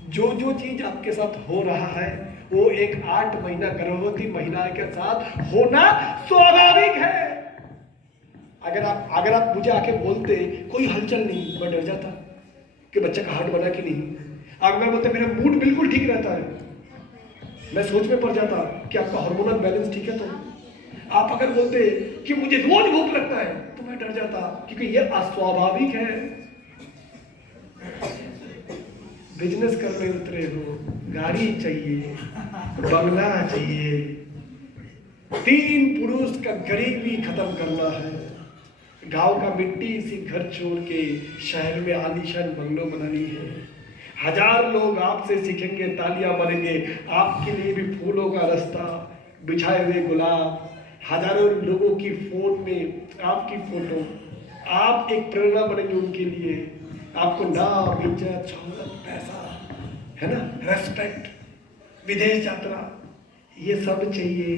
जो जो चीज आपके साथ हो रहा है वो एक 8 महीना गर्भवती महिला के साथ होना स्वाभाविक है। अगर आप मुझे आके बोलते कोई हलचल नहीं, मैं डर जाता कि बच्चा का हार्ट बना कि नहीं। अगर मैं बोलते मेरा मूड बिल्कुल ठीक रहता है, मैं सोच में पड़ जाता कि आपका हार्मोनल बैलेंस ठीक है। तो आप अगर बोलते कि मुझे रोज भूख लगता है तो मैं डर जाता, क्योंकि यह अस्वाभाविक है। बिजनेस करने उतरे हो, गाड़ी चाहिए, बंगला चाहिए, 3 पुरुष का गरीबी खत्म करना है, गांव का मिट्टी सी घर छोड़ के शहर में आलीशान बंगलो बनानी है। 1000 लोग आपसे सीखेंगे, तालियां मारेंगे, आपके लिए भी फूलों का रास्ता बिछाए हुए गुलाब, हजारों लोगों की फोन में आपकी फोटो, आप एक प्रेरणा बनेंगे उनके लिए। आपको नाम, इज्जत, शौहरत, पैसा, है ना, रेस्पेक्ट, विदेश यात्रा, ये सब चाहिए,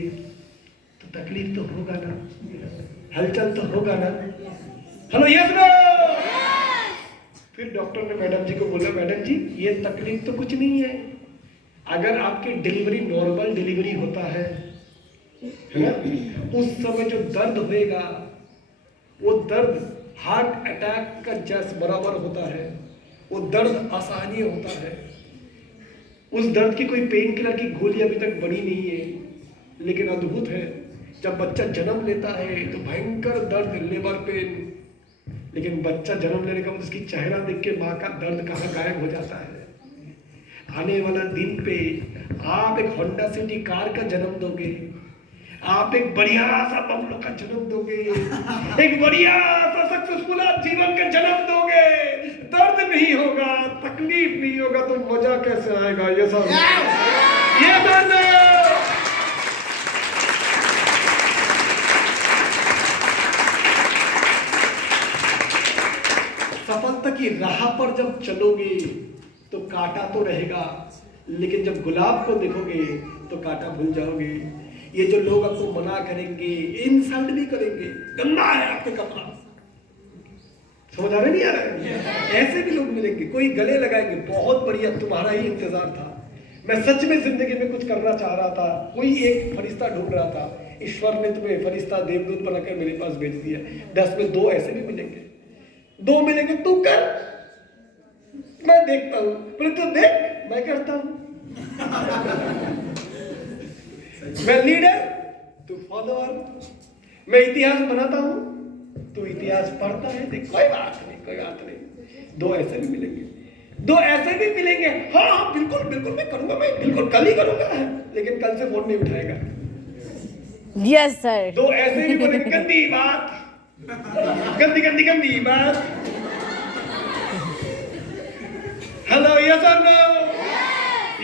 तो तकलीफ तो होगा ना, हलचल तो होगा ना। Hello, yes no. फिर डॉक्टर ने मैडम जी को बोला मैडम जी ये तकलीफ तो कुछ नहीं है, अगर आपकी डिलीवरी नॉर्मल डिलीवरी होता है ना, उस समय जो दर्द होएगा वो दर्द हार्ट अटैक का जैसे बराबर होता है, वो दर्द असहनीय होता है। उस दर्द की कोई पेन किलर की गोली अभी तक बनी नहीं है, लेकिन अद्भुत है, जब बच्चा जन्म लेता है तो भयंकर दर्द, लेबर पेन, लेकिन बच्चा जन्म लेने का बाद उसकी चेहरा देख के माँ का दर्द कहाँ गायब हो जाता है। आने वाला दिन पे आप एक होंडा सिटी कार का जन्म दोगे, आप एक बढ़िया सा बंगलो का जन्म दोगे, एक बढ़िया सा सक्सेसफुल जीवन का जन्म दोगे, दर्द नहीं होगा, तकलीफ नहीं होगा, तो मजा कैसे आएगा? ये सब ये सफलता की राह पर जब चलोगे तो कांटा तो रहेगा, लेकिन जब गुलाब को देखोगे तो कांटा भूल जाओगे। ये जो लोग आपको मना करेंगे, इंसल्ट भी करेंगे, गंदा है आपके कपड़ा, समझ आ रहे नहीं आ रहे? ऐसे भी लोग मिलेंगे, कोई गले लगाएंगे, बहुत बढ़िया, तुम्हारा ही इंतजार था, मैं सच में जिंदगी में कुछ करना चाह रहा था, कोई एक फरिश्ता ढूंढ रहा था, ईश्वर ने तुम्हें फरिश्ता देवदूत बनाकर मेरे पास भेज दिया। 10 में 2 ऐसे भी मिलेंगे, 2 मिलेंगे, तू कर मैं देखता हूं, बोले तू देख मैं करता हूं, मैं लीडर तू फॉलोअर, मैं इतिहास बनाता हूं तू इतिहास पढ़ता है, देख कोई बात नहीं, कोई बात नहीं। 2 ऐसे भी मिलेंगे, दो ऐसे भी मिलेंगे, हाँ हाँ बिल्कुल बिल्कुल मैं करूंगा, मैं बिल्कुल कल ही करूंगा, लेकिन कल से फोन नहीं उठाएगा। Yes sir. दो ऐसे भी बोलेंगे गंदी बात, गंदी गंदी गंदी बात। हेलो, यस और नो,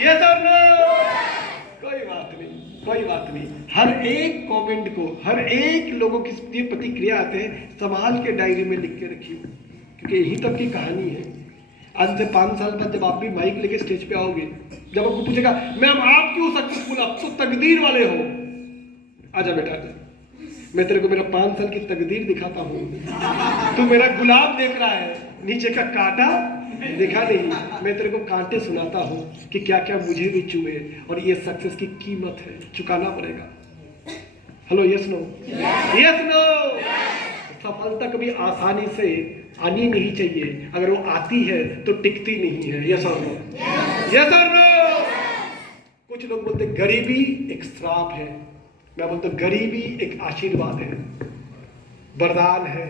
यस और नो। कोई बात नहीं, कोई बात नहीं। हर एक कमेंट को, हर एक लोगों की जो प्रतिक्रिया आते हैं, संभाल के डायरी में लिख के रखिए, क्योंकि यही तब की कहानी है। आज से 5 साल बाद जब आप भी माइक लेके स्टेज पे आओगे, जब आपको पूछेगा मैम आप क्यों सक्सेसफुल, आप तो तकदीर वाले हो, आजा बेटा आजा, मैं तेरे को मेरा 5 साल की तकदीर दिखाता हूँ। तू मेरा गुलाब देख रहा है, नीचे का कांटा देखा नहीं, मैं तेरे को कांटे सुनाता हूँ कि क्या क्या मुझे भी चुए, और ये सक्सेस की कीमत है, चुकाना पड़ेगा। Hello, yes no, yes no. सफलता कभी आसानी से आनी नहीं चाहिए, अगर वो आती है तो टिकती नहीं है। यस और नो, यस और नो। कुछ लोग बोलते गरीबी एक श्राप है, मैं बोलता गरीबी एक आशीर्वाद है, वरदान है।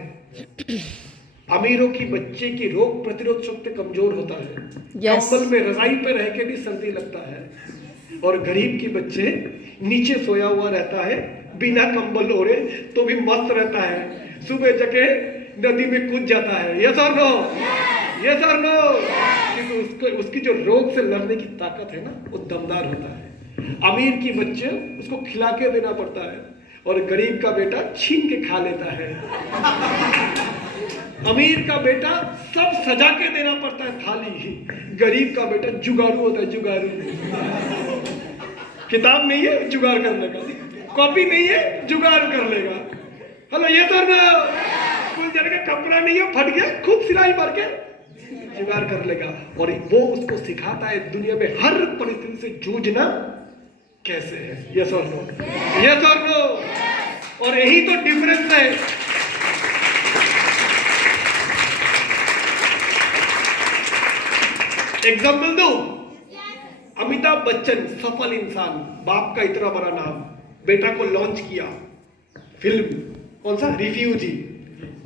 अमीरों की बच्चे की रोग प्रतिरोध शक्ति कमजोर होता है, कंबल में रजाई पे रह के भी सर्दी लगता है, और गरीब की बच्चे नीचे सोया हुआ रहता है बिना कंबल ओढ़े तो भी मस्त रहता है, सुबह जगह नदी में कूद जाता है। यस और नो, यस और नो। क्योंकि उसकी जो रोग से लड़ने की ताकत है ना, वो दमदार होता है। अमीर की बच्चे उसको खिला के देना पड़ता है, और गरीब का बेटा छीन के खा लेता है। अमीर का बेटा सब सजा के देना पड़ता है थाली, गरीब का बेटा जुगाड़ू होता है, जुगाड़ू। किताब नहीं है जुगाड़ करने का, कॉपी नहीं है जुगाड़ कर लेगा। हेलो, ये तो ना कोई जगह का कपड़ा नहीं है, फट गया खुद सिलाई मार के जुगाड़ कर लेगा, और वो उसको सिखाता है दुनिया में हर परिस्थिति से जूझना कैसे है। यस और नो, यस और नो। और यही तो डिफरेंस है। एग्जाम्पल दो, अमिताभ बच्चन सफल इंसान, बाप का इतना बड़ा नाम, बेटा को लॉन्च किया फिल्म कौन सा, रिफ्यूजी।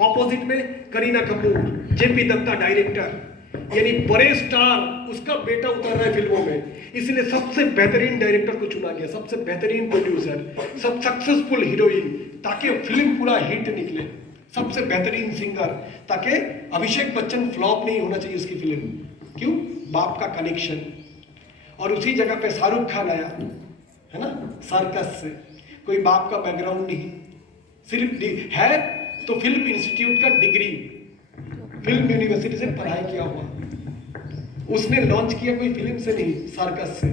ऑपोजिट में करीना कपूर, जेपी दत्ता डायरेक्टर, यानी बड़े स्टार, उसका बेटा उतर रहा है फिल्मों में, इसलिए सबसे बेहतरीन डायरेक्टर को चुना गया, सबसे बेहतरीन प्रोड्यूसर, सब सक्सेसफुल हीरोइन, ताकि फिल्म पूरा हिट निकले, सबसे बेहतरीन सिंगर, ताकि अभिषेक बच्चन फ्लॉप नहीं होना चाहिए उसकी फिल्म। क्यों? बाप का कनेक्शन। और उसी जगह पे शाहरुख खान आया, है ना, सर्कस से, कोई बाप का बैकग्राउंड नहीं, सिर्फ है तो फिल्म इंस्टीट्यूट का डिग्री, फिल्म यूनिवर्सिटी से पढ़ाई किया हुआ, उसने लॉन्च किया कोई फिल्म से नहीं, सर्कस से।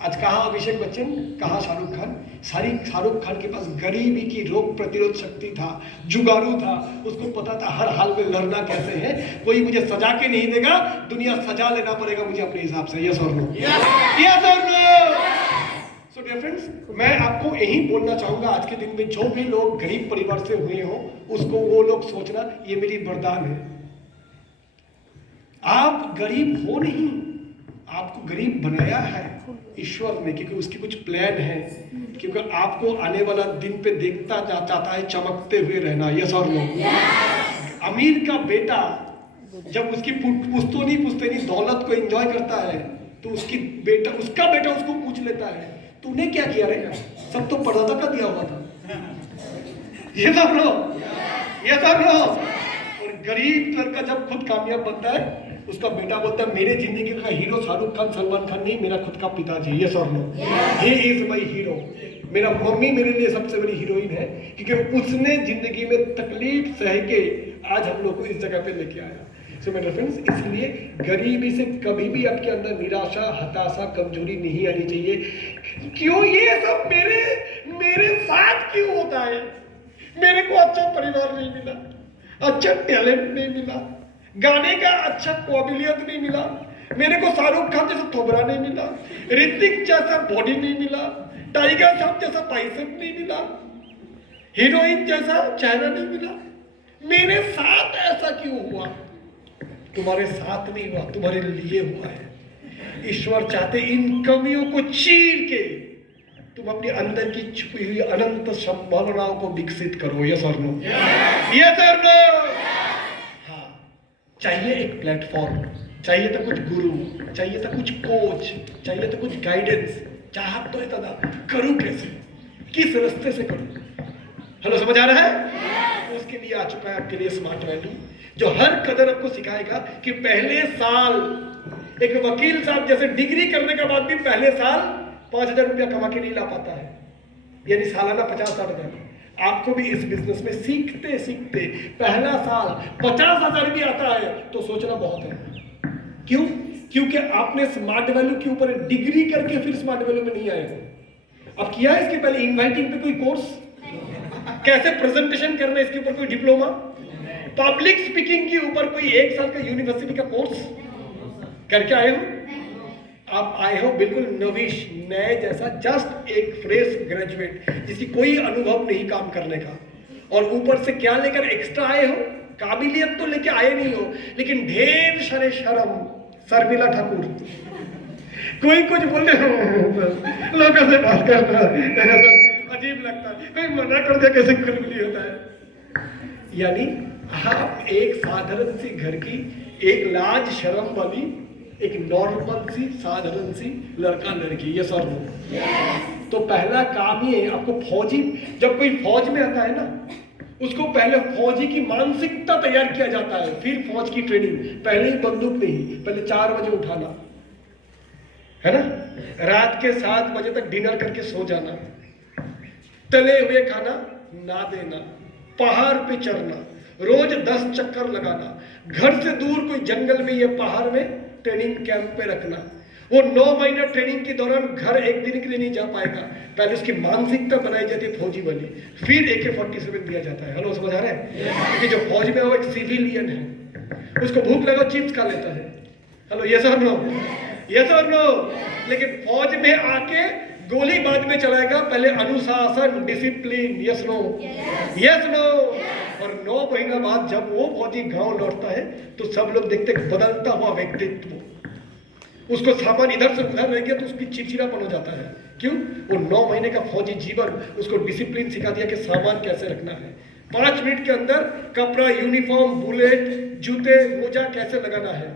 आज कहाँ अभिषेक बच्चन, कहाँ शाहरुख खान? शाहरुख खान के पास गरीबी की रोग प्रतिरोध शक्ति था, जुगाड़ू था, उसको पता था हर हाल में लड़ना कैसे है, कोई मुझे सजा के नहीं देगा, दुनिया सजा लेना पड़ेगा मुझे अपने हिसाब से। यस और नो, यस और नो। सो डियर फ्रेंड्स, मैं आपको यही बोलना चाहूंगा, आज के दिन में जो भी लोग गरीब परिवार से हुए हो, उसको वो लोग सोचना ये मेरी वरदान है। आप गरीब हो नहीं, आपको गरीब बनाया है ईश्वर ने, क्योंकि उसकी कुछ प्लान है, क्योंकि आपको आने वाला दिन पे देखता चाहता है चमकते हुए रहना। यस और नो। अमीर का बेटा जब उसकी पुश्तैनी दौलत को एंजॉय करता है, तो उसका बेटा उसको पूछ लेता है, तूने क्या किया रे? सब तो परदादा का दिया हुआ था। ये सब लो, ये सब लो। और गरीब लड़का जब खुद कामयाब बनता है, उसका बेटा बोलता है मेरे जिंदगी का हीरो शाहरुख खान, सलमान खान नहीं, मेरा खुद का पिताजी। ये सब लो, ही इज माय हीरो। मेरा मम्मी मेरे लिए सबसे बड़ी हीरोइन है, क्योंकि उसने जिंदगी में तकलीफ सह के आज हम लोग को इस जगह पे लेके आया। सो मेरे फ्रेंड्स, इसलिए गरीबी से कभी भी आपके अंदर निराशा, हताशा, कमजोरी नहीं आनी चाहिए। क्यों ये सब मेरे साथ क्यों होता है? मेरे को अच्छा परिवार नहीं मिला, अच्छा टैलेंट नहीं मिला, गाने का अच्छा काबिलियत नहीं मिला, मेरे को शाहरुख खान जैसा थोबरा नहीं मिला, ऋतिक जैसा बॉडी नहीं मिला, टाइगर श्रॉफ जैसा बाइसेप नहीं मिला, हीरोइन जैसा चेहरा नहीं मिला। मेरे साथ ऐसा क्यों हुआ? तुम्हारे साथ नहीं हुआ, तुम्हारे लिए हुआ है। ईश्वर चाहते इन कमियों को चीर के तुम अपने अंदर की छुपी हुई अनंत संभावनाओं को विकसित करो। यस और नो, यस और नो। हाँ, चाहिए एक प्लेटफॉर्म। चाहिए था कुछ गुरु, चाहिए था कुछ कोच, चाहिए था कुछ गाइडेंस। चाहत तो इतना करूं कैसे, किस रास्ते से करूं? हेलो, समझ आ रहा है? तो उसके लिए आ चुका है आपके लिए स्मार्ट वैल्यू, जो हर कदर आपको सिखाएगा कि पहले साल एक वकील साहब जैसे डिग्री करने के बाद भी पहले साल 5,000 रुपया कमा के नहीं ला पाता है, यानी सालाना 50-60 हजार। आपको भी इस बिजनेस में सीखते सीखते पहला साल 50,000 भी आता है तो सोचना बहुत है। क्यों? क्योंकि आपने स्मार्ट वैल्यू के ऊपर डिग्री करके फिर स्मार्ट वैल्यू में नहीं आए हो। अब किया है इसके पहले इनवाइटिंग पे कोई कोर्स, कैसे प्रेजेंटेशन करना है इसके ऊपर कोई डिप्लोमा, पब्लिक स्पीकिंग के ऊपर कोई 1 साल का यूनिवर्सिटी का कोर्स करके आए हो? आप आए हो बिल्कुल नवीश, नए जैसा, जस्ट एक फ्रेश ग्रेजुएट जिसकी कोई अनुभव नहीं काम करने का, और ऊपर से क्या लेकर एक्स्ट्रा आए हो? काबिलियत तो लेके आए नहीं हो, लेकिन ढेर सारे शर्म, शर्मिला ठाकुर, कोई कुछ बोले लोगों से बात करना अजीब लगता है, कोई मना कर दिया कैसे खुलबुली होता है। यानी आप एक साधारण सी घर की एक लाज शर्म वाली एक नॉर्मल सी साधारण सी लड़का लड़की, ये सर नो। तो पहला काम ये आपको फौजी, जब कोई फौज में आता है ना, उसको पहले फौजी की मानसिकता तैयार किया जाता है, फिर फौज की ट्रेनिंग। पहले ही बंदूक नहीं, पहले 4 बजे उठाना है ना, रात के 7 बजे तक डिनर करके सो जाना, तले हुए खाना ना देना, पहाड़ पे चढ़ना, रोज 10 चक्कर लगाना, घर से दूर कोई जंगल में या पहाड़ में ट्रेनिंग कैंप पे रखना। वो 9 महीना ट्रेनिंग के दौरान घर एक दिन के लिए नहीं जा पाएगा, पहले उसकी मानसिकता बनाई जाती है फौजी वाली, फिर AK-47 दिया जाता है। हेलो, समझ आ रहा है? कि जो फौज में है वो एक सिविलियन है, उसको भूख लगा चिप्स खा लेता है। हेलो, यस और नो? यस और नो? लेकिन फौज में आके गोली बाद में चलाएगा, पहले अनुशासन, discipline. Yes no? Yes no? और 9 महीना बाद जब वो फौजी गांव लौटता है तो सब लोग देखते बदलता हुआ व्यक्तित्व, उसको सामान इधर से उधर रह गया तो उसकी चिड़चिड़ापन हो जाता है। क्यों? वो 9 महीने का फौजी जीवन उसको डिसिप्लिन सिखा दिया कि सामान कैसे रखना है, 5 मिनट के अंदर कपड़ा, यूनिफॉर्म, बुलेट, जूते, मोजा कैसे लगाना है,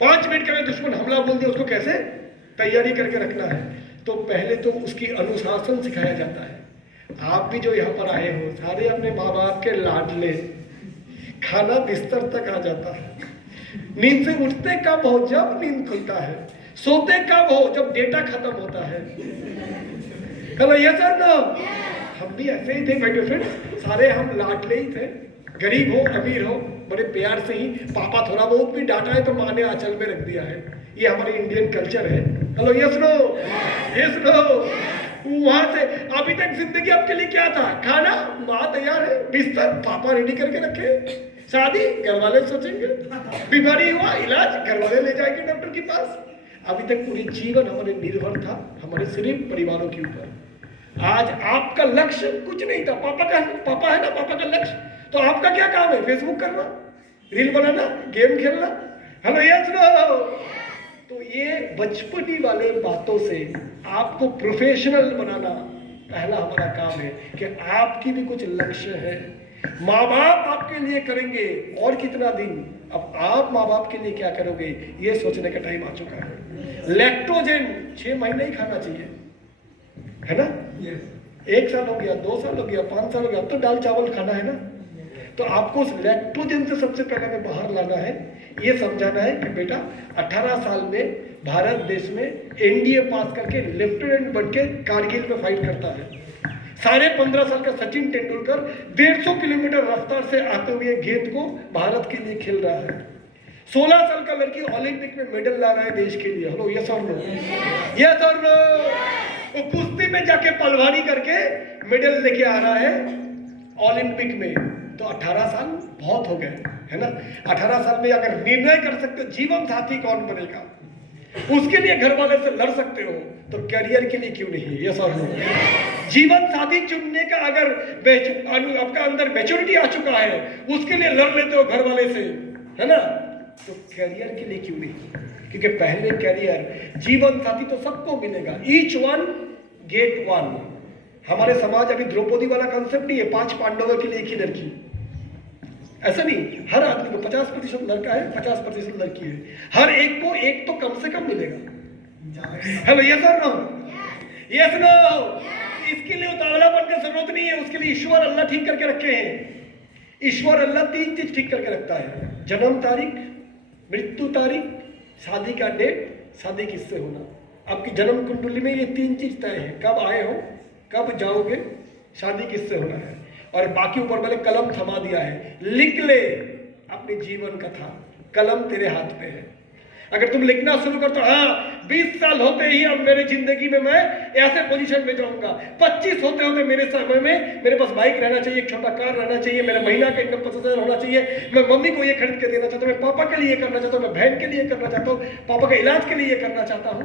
5 मिनट के अंदर दुश्मन हमला बोल दिया उसको कैसे तैयारी करके रखना है। तो पहले तो उसकी अनुशासन सिखाया जाता है। आप भी जो यहाँ पर आए हो सारे अपने माँ बाप के लाडले, खाना बिस्तर तक आ जाता है, नींद से उठते कब हो? जब नींद खुलता है। सोते कब हो? जब डेटा खत्म होता है। Hello, yes sir no? हम भी ऐसे ही थे माय डियर फ्रेंड्स, सारे हम लाडले ही थे, गरीब हो अमीर हो, बड़े प्यार से ही पापा थोड़ा बहुत भी डांटा है तो माँ ने आंचल में रख दिया है। ये हमारे इंडियन कल्चर है। Hello, yes no? Yes no? वहां से अभी तक जिंदगी आपके लिए क्या था? खाना माँ तैयार है, बिस्तर पापा रेडी करके रखे, शादी घर वाले सोचेंगे, बीमारी हुआ इलाज घर वाले ले जाएंगे डॉक्टर के पास। अभी तक पूरी जीवन हमारे निर्भर था हमारे सिर्फ परिवारों के ऊपर। आज आपका लक्ष्य कुछ नहीं था, पापा है ना, पापा का लक्ष्य, तो आपका क्या काम है? फेसबुक करना, रील बनाना, गेम खेलना। Hello, yes no? तो ये बचपनी वाले बातों से आपको प्रोफेशनल बनाना पहला हमारा काम है कि आपकी भी कुछ लक्ष्य है। माँ बाप आपके लिए करेंगे और कितना दिन, अब आप माँ बाप के लिए क्या करोगे ये सोचने का टाइम आ चुका है। लैक्टोजेन 6 महीने ही खाना चाहिए, है ना? 1 साल हो गया, 2 साल हो गया, 5 साल हो गया, अब तो दाल चावल खाना है ना। तो आपको उस लैक्टोजेन से सबसे पहले हमें बाहर लाना है, ये समझाना है कि बेटा 18 साल में भारत देश में NDA पास करके लेफ्टिनेंट बन के कारगिल में फाइट करता है। 15.5 साल का सचिन तेंदुलकर 150 किलोमीटर रफ्तार से आते हुए गेंद को भारत के लिए खेल रहा है। 16 साल का लड़की ओलंपिक में मेडल ला रहा है देश के लिए। हेलो, यस और नो? यस और नो? वो कुश्ती में जाके पहलवानी करके मेडल लेके आ रहा है ओलंपिक में। तो 18 साल बहुत हो गए, है ना? 18 साल में अगर निर्णय कर सकते हो जीवन साथी कौन बनेगा, उसके लिए घर वाले से लड़ सकते हो, तो करियर के लिए क्यों नहीं? यस और नो? जीवन साथी चुनने का अगर आपका अंदर मैच्योरिटी आ चुका है, उसके लिए लड़ लेते हो घर वाले से, है ना? तो करियर के लिए क्यों नहीं? क्योंकि पहले करियर, जीवन साथी तो सबको मिलेगा, ईच वन गेट वन। हमारे समाज अभी द्रौपदी वाला कंसेप्ट नहीं है, 5 पांडवों के लिए एक ही लड़की, ऐसा नहीं, हर आदमी को 50% लड़का है, 50% लड़की है, हर एक को एक तो कम से कम मिलेगा। हेलो, यस और नो? Yes no? इसके लिए उतावलापन की जरूरत नहीं है, उसके लिए ईश्वर अल्लाह ठीक करके रखे हैं। ईश्वर अल्लाह 3 चीज ठीक करके रखता है: जन्म तारीख, मृत्यु तारीख, शादी का डेट, शादी किससे होना। आपकी जन्म कुंडली में ये 3 चीज तय है, कब आए हो, कब जाओगे, शादी किससे होना है, और बाकी ऊपर वाले कलम थमा दिया है, लिख ले अपने जीवन कथा, कलम तेरे हाथ पे है। अगर तुम लिखना शुरू कर तो हाँ, 20 साल होते ही अब मेरे जिंदगी में मैं ऐसे पोजीशन में जाऊंगा, 25 होते होते मेरे समय में मेरे पास बाइक रहना चाहिए, एक छोटा कार रहना चाहिए, मेरा महीना का इनकम 50,000 होना चाहिए, मैं मम्मी को ये खरीद के देना चाहता हूँ, मैं पापा के लिए करना चाहता हूँ, मैं बहन के लिए करना चाहता हूँ, पापा के इलाज के लिए करना चाहता हूँ।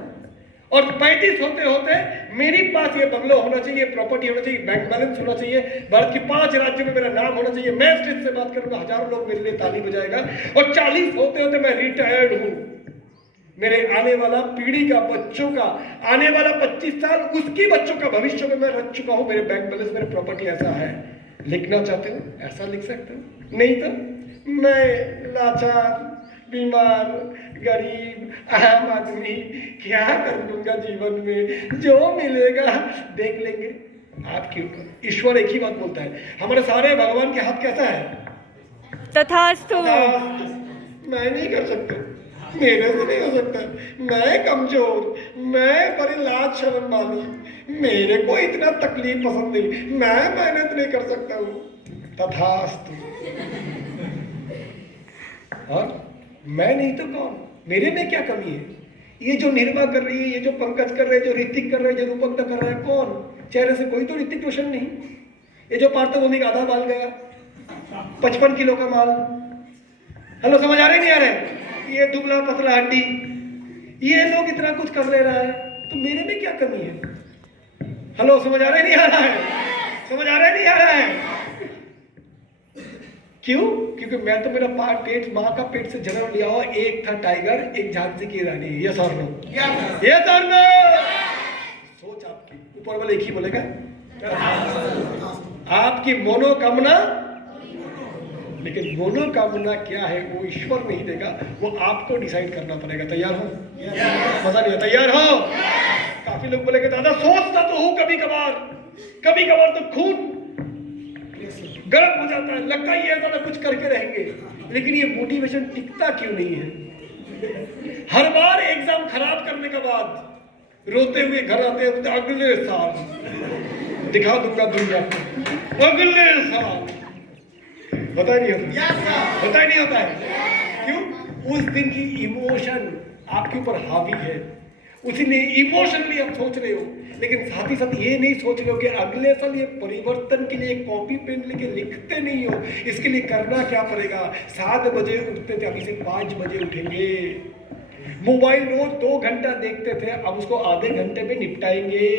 और 35 होते होते मेरे पास ये बंगलो होना चाहिए, प्रॉपर्टी होना चाहिए, बैंक बैलेंस होना चाहिए, भारत की 5 राज्यों में मेरा नाम होना चाहिए, मैं स्टेज से बात करूंगा, हजारों लोग मेरे लिए ताली बजाएगा। और 40 होते होते मैं रिटायर्ड हूं, मेरे आने वाला पीढ़ी का, बच्चों का आने वाला 25 साल उसकी बच्चों का भविष्य में मैं रख चुका हूं, मेरे बैंक बैलेंस, मेरे प्रॉपर्टी ऐसा है। लिखना चाहते हो ऐसा लिख सकते हो, नहीं तो मैं लाचार, बीमार, गरीब, आम आदमी क्या कर लूंगा जीवन में, जो मिलेगा देख लेंगे। आपके ऊपर ईश्वर एक ही बात बोलता है, हमारे सारे भगवान के हाथ कैसा है? तथास्तु। मैं नहीं कर सकता, मेरे से नहीं हो सकता, मैं कमजोर, मैं बड़ी लाज शर्म वाली, मेरे को इतना तकलीफ पसंद नहीं, मैं मेहनत नहीं कर सकता हूँ। तथास्तु। और मैं नहीं तो कौन, मेरे में क्या कमी है? ये जो निर्मा कर रही है, ये जो पंकज कर रहे हैं, जो ऋतिक कर रहे हैं, जो रूपक कर रहा है, कौन? चेहरे से कोई तो ऋतिक रोशन नहीं। ये जो पार्थभूमि का आधा बाल गया, 55 किलो का माल, हेलो समझ आ रहे नहीं आ रहे? ये दुबला पतला हड्डी, ये लोग इतना कुछ कर ले रहा है, तो मेरे में क्या कमी है? हेलो समझ आ रहे नहीं आ रहा है? समझ आ रहा नहीं आ रहा है? क्यों? क्योंकि मैं तो मेरा पेट, माँ का पेट से जन्म लिया हुआ, एक था टाइगर, एक झांसी की रानी। यस और नो? यस और नो? सोच आपकी, ऊपर वाले एक ही बोलेगा, आपकी मनोकामना, लेकिन मनोकामना क्या है वो ईश्वर नहीं देगा, वो आपको डिसाइड करना पड़ेगा। तैयार हो? मजा नहीं है? तैयार हो? काफी लोग बोलेंगे दादा सोचता तो हूं कभी कभार तो खून गर्म हो जाता है, लगता ही है दादा कुछ करके रहेंगे, लेकिन ये मोटिवेशन टिकता क्यों नहीं है? हर बार एग्जाम खराब करने के बाद रोते हुए घर आते हैं, अगले साल दिखा दूंगा दुनिया को, अगले साल। पता ही नहीं होता है। क्यों? उस दिन की इमोशन आपके ऊपर हावी है, उसीलिए इमोशनली आप सोच रहे हो, लेकिन साथ ही साथ ये नहीं सोच रहे हो कि अगले साल ये परिवर्तन के लिए कॉपी पेन लेके लिखते नहीं हो। इसके लिए करना क्या पड़ेगा? 7 बजे उठते थे, अभी से 5 बजे उठेंगे। मोबाइल रोज 2 घंटा देखते थे, अब उसको आधे घंटे में निपटाएंगे।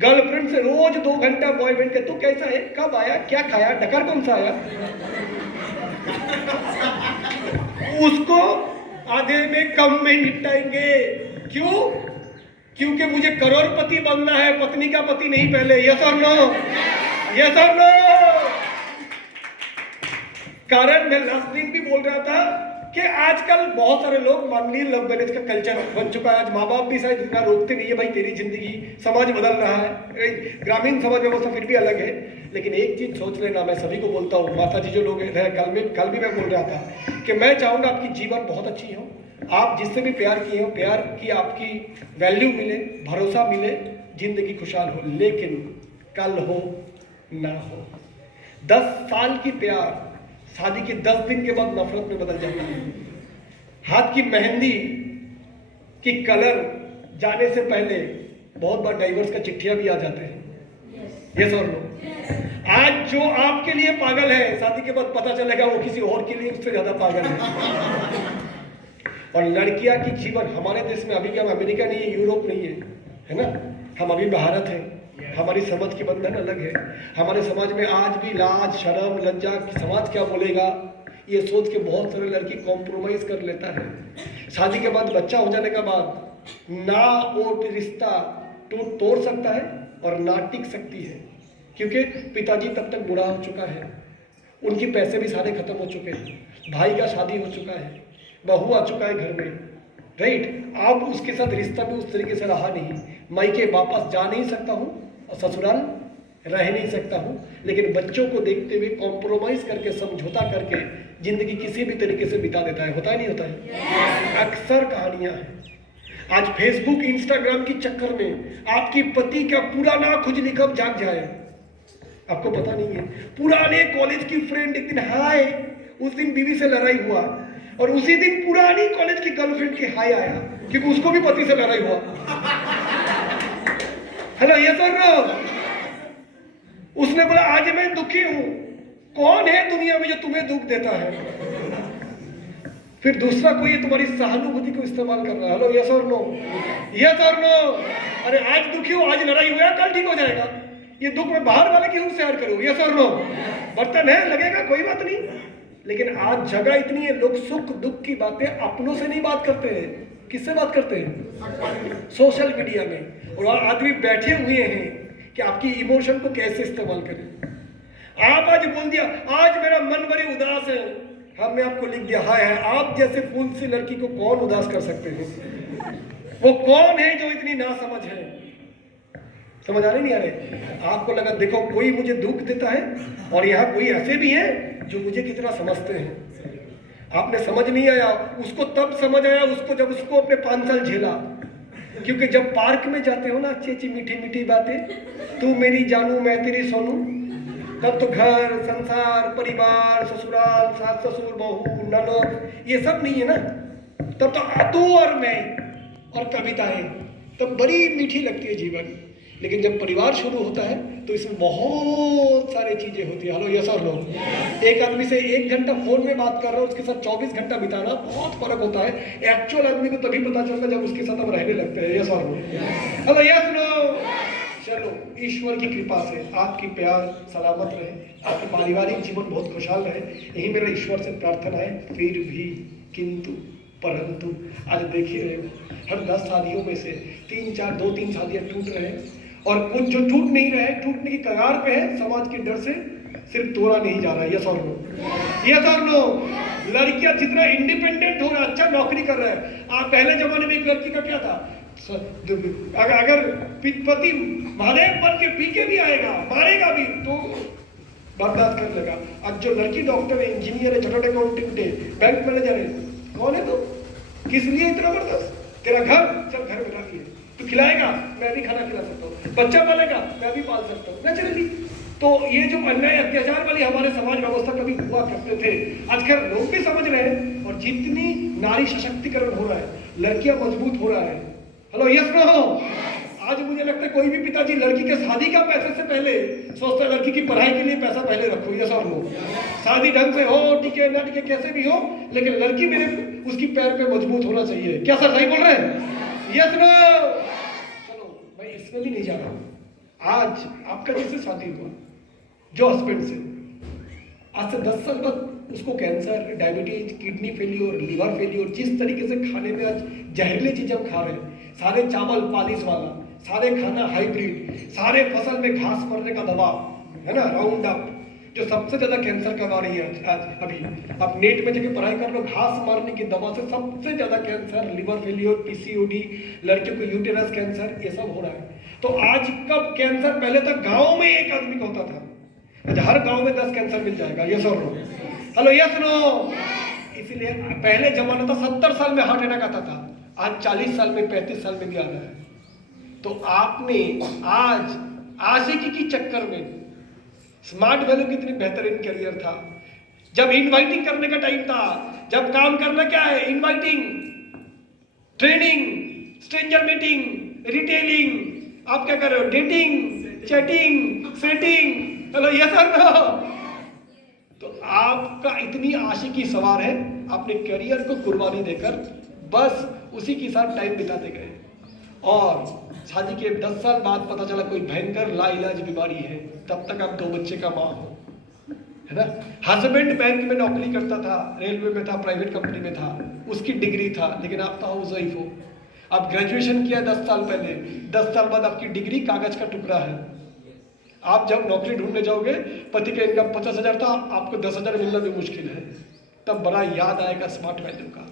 गर्लफ्रेंड से रोज 2 घंटा बॉयफ्रेंड के, तू कैसा है, कब आया, क्या खाया, डकार कौन सा आया, उसको आधे में कम में निपटाएंगे। क्यों? क्योंकि मुझे करोड़पति बनना है, पत्नी का पति नहीं पहले। यस और नो? यस और नो? कारण मैं लास्ट दिन भी बोल रहा था कि आजकल बहुत सारे लोग, मान लीजिए लव मैरिज का कल्चर बन चुका है। आज माँ बाप भी शायद इतना रोकते नहीं है, भाई तेरी जिंदगी, समाज बदल रहा है, ग्रामीण समाज व्यवस्था फिर भी अलग है। लेकिन एक चीज सोच लेना, मैं सभी को बोलता हूँ, माता जी जो लोग हैं, कल भी मैं बोल रहा था कि मैं चाहूँगा आपकी जीवन बहुत अच्छी हो, आप जिससे भी प्यार किए हो, प्यार की आपकी वैल्यू मिले, भरोसा मिले, जिंदगी खुशहाल हो। लेकिन कल हो ना हो, 10 साल की प्यार शादी के 10 दिन के बाद नफरत में बदल जाता है। हाथ की मेहंदी की कलर जाने से पहले बहुत बार डाइवर्स का चिट्ठियां भी आ जाते हैं। यस और नो? आज जो आपके लिए पागल है, शादी के बाद पता चलेगा वो किसी और के लिए उससे ज्यादा पागल है। और लड़कियां की जीवन हमारे देश में, अभी क्या हम अमेरिका नहीं है, यूरोप नहीं है ना, हम अभी भारत है। हमारी समझ की बंधन अलग है। हमारे समाज में आज भी लाज, शर्म, लज्जा की समाज क्या बोलेगा, ये सोच के बहुत सारे लड़की कॉम्प्रोमाइज कर लेता है। शादी के बाद, बच्चा हो जाने के बाद ना वो रिश्ता तोड़ सकता है और ना टिक सकती है, क्योंकि पिताजी तब तक बूढ़ा हो चुका है, उनके पैसे भी सारे खत्म हो चुके हैं, भाई का शादी हो चुका है, बहू आ चुका है घर में, राइट। अब उसके साथ रिश्ता भी उस तरीके से रहा नहीं, मायके वापस जा नहीं सकता हूँ और ससुराल रह नहीं सकता हूँ, लेकिन बच्चों को देखते हुए कॉम्प्रोमाइज करके, समझौता करके जिंदगी किसी भी तरीके से बिता देता है। होता है नहीं होता है? अक्सर कहानियां हैं। आज फेसबुक इंस्टाग्राम के चक्कर में आपकी पति का पुराना खुजली कब जाग जाए आपको पता नहीं है। पुराने कॉलेज की फ्रेंड एक दिन हाय, उस दिन बीवी से लड़ाई हुआ और उसी दिन पुरानी कॉलेज की गर्लफ्रेंड के हाय आया, क्योंकि उसको भी पति से लड़ाई हुआ। हेलो ये सर, उसने बोला आज मैं दुखी हूं। कौन है दुनिया में जो तुम्हें दुख देता है? फिर दूसरा कोई तुम्हारी सहानुभूति को इस्तेमाल कर रहा है। हेलो यस और नो, यस और नो। अरे आज दुखी हो, आज लड़ाई हुआ, कल ठीक हो जाएगा। ये दुख में बाहर वाले की हूं शेयर करूं, यस और नो। बर्तन है लगेगा, कोई बात नहीं। लेकिन आज जगह इतनी है, लोग सुख दुख की बातें अपनों से नहीं बात करते हैं। किससे बात करते हैं? सोशल मीडिया में। और आदमी बैठे हुए हैं कि आपकी इमोशन को कैसे इस्तेमाल करें। आप आज बोल दिया आज मेरा मन बड़ी उदास है, हमने आपको लिख दिया हाय है। आप जैसे फूल सी लड़की को कौन उदास कर सकते हैं? वो कौन है जो इतनी नासमझ है? समझ आ रही नहीं आ रहे? आपको लगा देखो कोई मुझे दुख देता है और यहाँ कोई ऐसे भी है जो मुझे कितना समझते हैं। आपने समझ नहीं आया, उसको तब समझ आया उसको जब उसको अपने 5 साल झेला। क्योंकि जब पार्क में जाते हो ना, अच्छी अच्छी मीठी मीठी बातें, तू मेरी जानू मैं तेरी सोनू, तब तो घर संसार परिवार ससुराल सास ससुर बहू ननद ये सब नहीं है ना। तब तो तू और मैं और कविताएं, तब बड़ी मीठी लगती है जीवन। लेकिन जब परिवार शुरू होता है तो इसमें बहुत सारी चीजें होती है। हेलो यस और नो। एक आदमी से 1 घंटा फोन में बात कर रहा है, उसके साथ 24 घंटा बिताना बहुत फर्क होता है। एक्चुअल आदमी को तभी पता चलता है जब उसके साथ हम रहने लगते हैं। यस और नो। Hello yes no. चलो ईश्वर की कृपा से आपकी प्यार सलामत रहे, आपकी पारिवारिक जीवन बहुत खुशहाल रहे, यही मेरा ईश्वर से प्रार्थना है। फिर भी किंतु परंतु आज देख ही रहे हो, हर 10 शादियों में से 2-3 शादियां टूट रहे हैं और कुछ जो टूट नहीं रहे, टूटने की कगार पे है, समाज के डर से सिर्फ तोड़ा नहीं जा रहा है। यस और नो, यस और नो। लड़कियां जितना इंडिपेंडेंट हो रहा है, अच्छा नौकरी कर रहा है। आप पहले जमाने में एक लड़की का क्या था, अगर पति महादेव बन के पी के भी आएगा, मारेगा भी तो बर्दाश्त कर लेगा। अब जो लड़की डॉक्टर है, इंजीनियर है, चार्टर्ड अकाउंटेंट है, बैंक मैनेजर है, कौन है तो किस लिए इतना बर्दाश्त? तेरा घर, चल घर में रखिए, तू खिलाएगा मैं भी खाना खिला सकता हूँ, बच्चा पालेगा मैं भी पाल सकता हूँ नेचुरली। तो ये जो अन्याय अत्याचार वाली हमारे समाज व्यवस्था कभी हुआ करते थे, आजकल लोग भी समझ रहे हैं। और जितनी नारी सशक्तिकरण हो रहा है, लड़कियां मजबूत हो रहा है। Hello yes no. आज मुझे लगता है कोई भी पिताजी लड़की के शादी का पैसे से पहले सोचता है लड़की की पढ़ाई के लिए पैसा पहले रखो। यस और नो। शादी ढंग से हो, टिके ना टिके कैसे भी हो, लेकिन लड़की मेरे उसकी पैर पे मजबूत होना चाहिए। क्या सर सही बोल रहे हैं? Yes no. चलो मैं इसमें भी नहीं जा रहा हूं। आज आपका जिससे शादी हुआ, जो हस्बैंड से, आज से 10 साल बाद उसको cancer, diabetes, kidney failure, liver failure, जिस तरीके से खाने में आज जहरीली चीज हम खा रहे हैं, सारे चावल पालिश वाला, सारे खाना हाइब्रिड, सारे फसल में घास मरने का दवा है ना, राउंड अप, जो सबसे ज्यादा कैंसर करवा रही है आज। अभी आप नेट में जाके पढ़ाई कर लो, घास मारने की दवा से सबसे ज्यादा कैंसर, लिवर फेलियर, पीसीओडी, लड़कियों को यूटेरस कैंसर, ये सब हो रहा है। तो आज कब कैंसर, पहले तक गांव में एक आदमी को होता था, आज हर गांव में 10 कैंसर मिल जाएगा। यस और नो? Hello yes no. इसलिए पहले जमाना था 70 साल में हार्ट अटैक आता था, आज 40 साल में, 35 साल में भी आ रहा है। तो आपने आज आशिकी की चक्कर में, स्मार्ट वैल्यू कितनी बेहतरीन करियर था, जब इनवाइटिंग करने का टाइम था, जब काम करना क्या है, inviting, training, stranger meeting, retailing, आप क्या कर रहे हो, dating, chatting, setting. Hello yes और नो। तो आपका इतनी आशिकी सवार है, अपने करियर को कुर्बानी देकर बस उसी के साथ टाइम बिताते गए। और शादी के 10 साल बाद पता चला कोई भयंकर लाइलाज बीमारी है, तब तक आप 2 बच्चे का माँ हो, है ना। हस्बैंड बैंक में नौकरी करता था, रेलवे में था, प्राइवेट कंपनी में था, उसकी डिग्री था, लेकिन आप तो हाउस वाइफ हो। आप ग्रेजुएशन किया 10 साल पहले, 10 साल बाद आपकी डिग्री कागज का टुकड़ा है। आप जब नौकरी ढूंढने जाओगे, पति का इनकम 50,000 था, आपको 10,000 मिलना भी मुश्किल है, तब बड़ा याद आएगा स्मार्ट वैल्यू का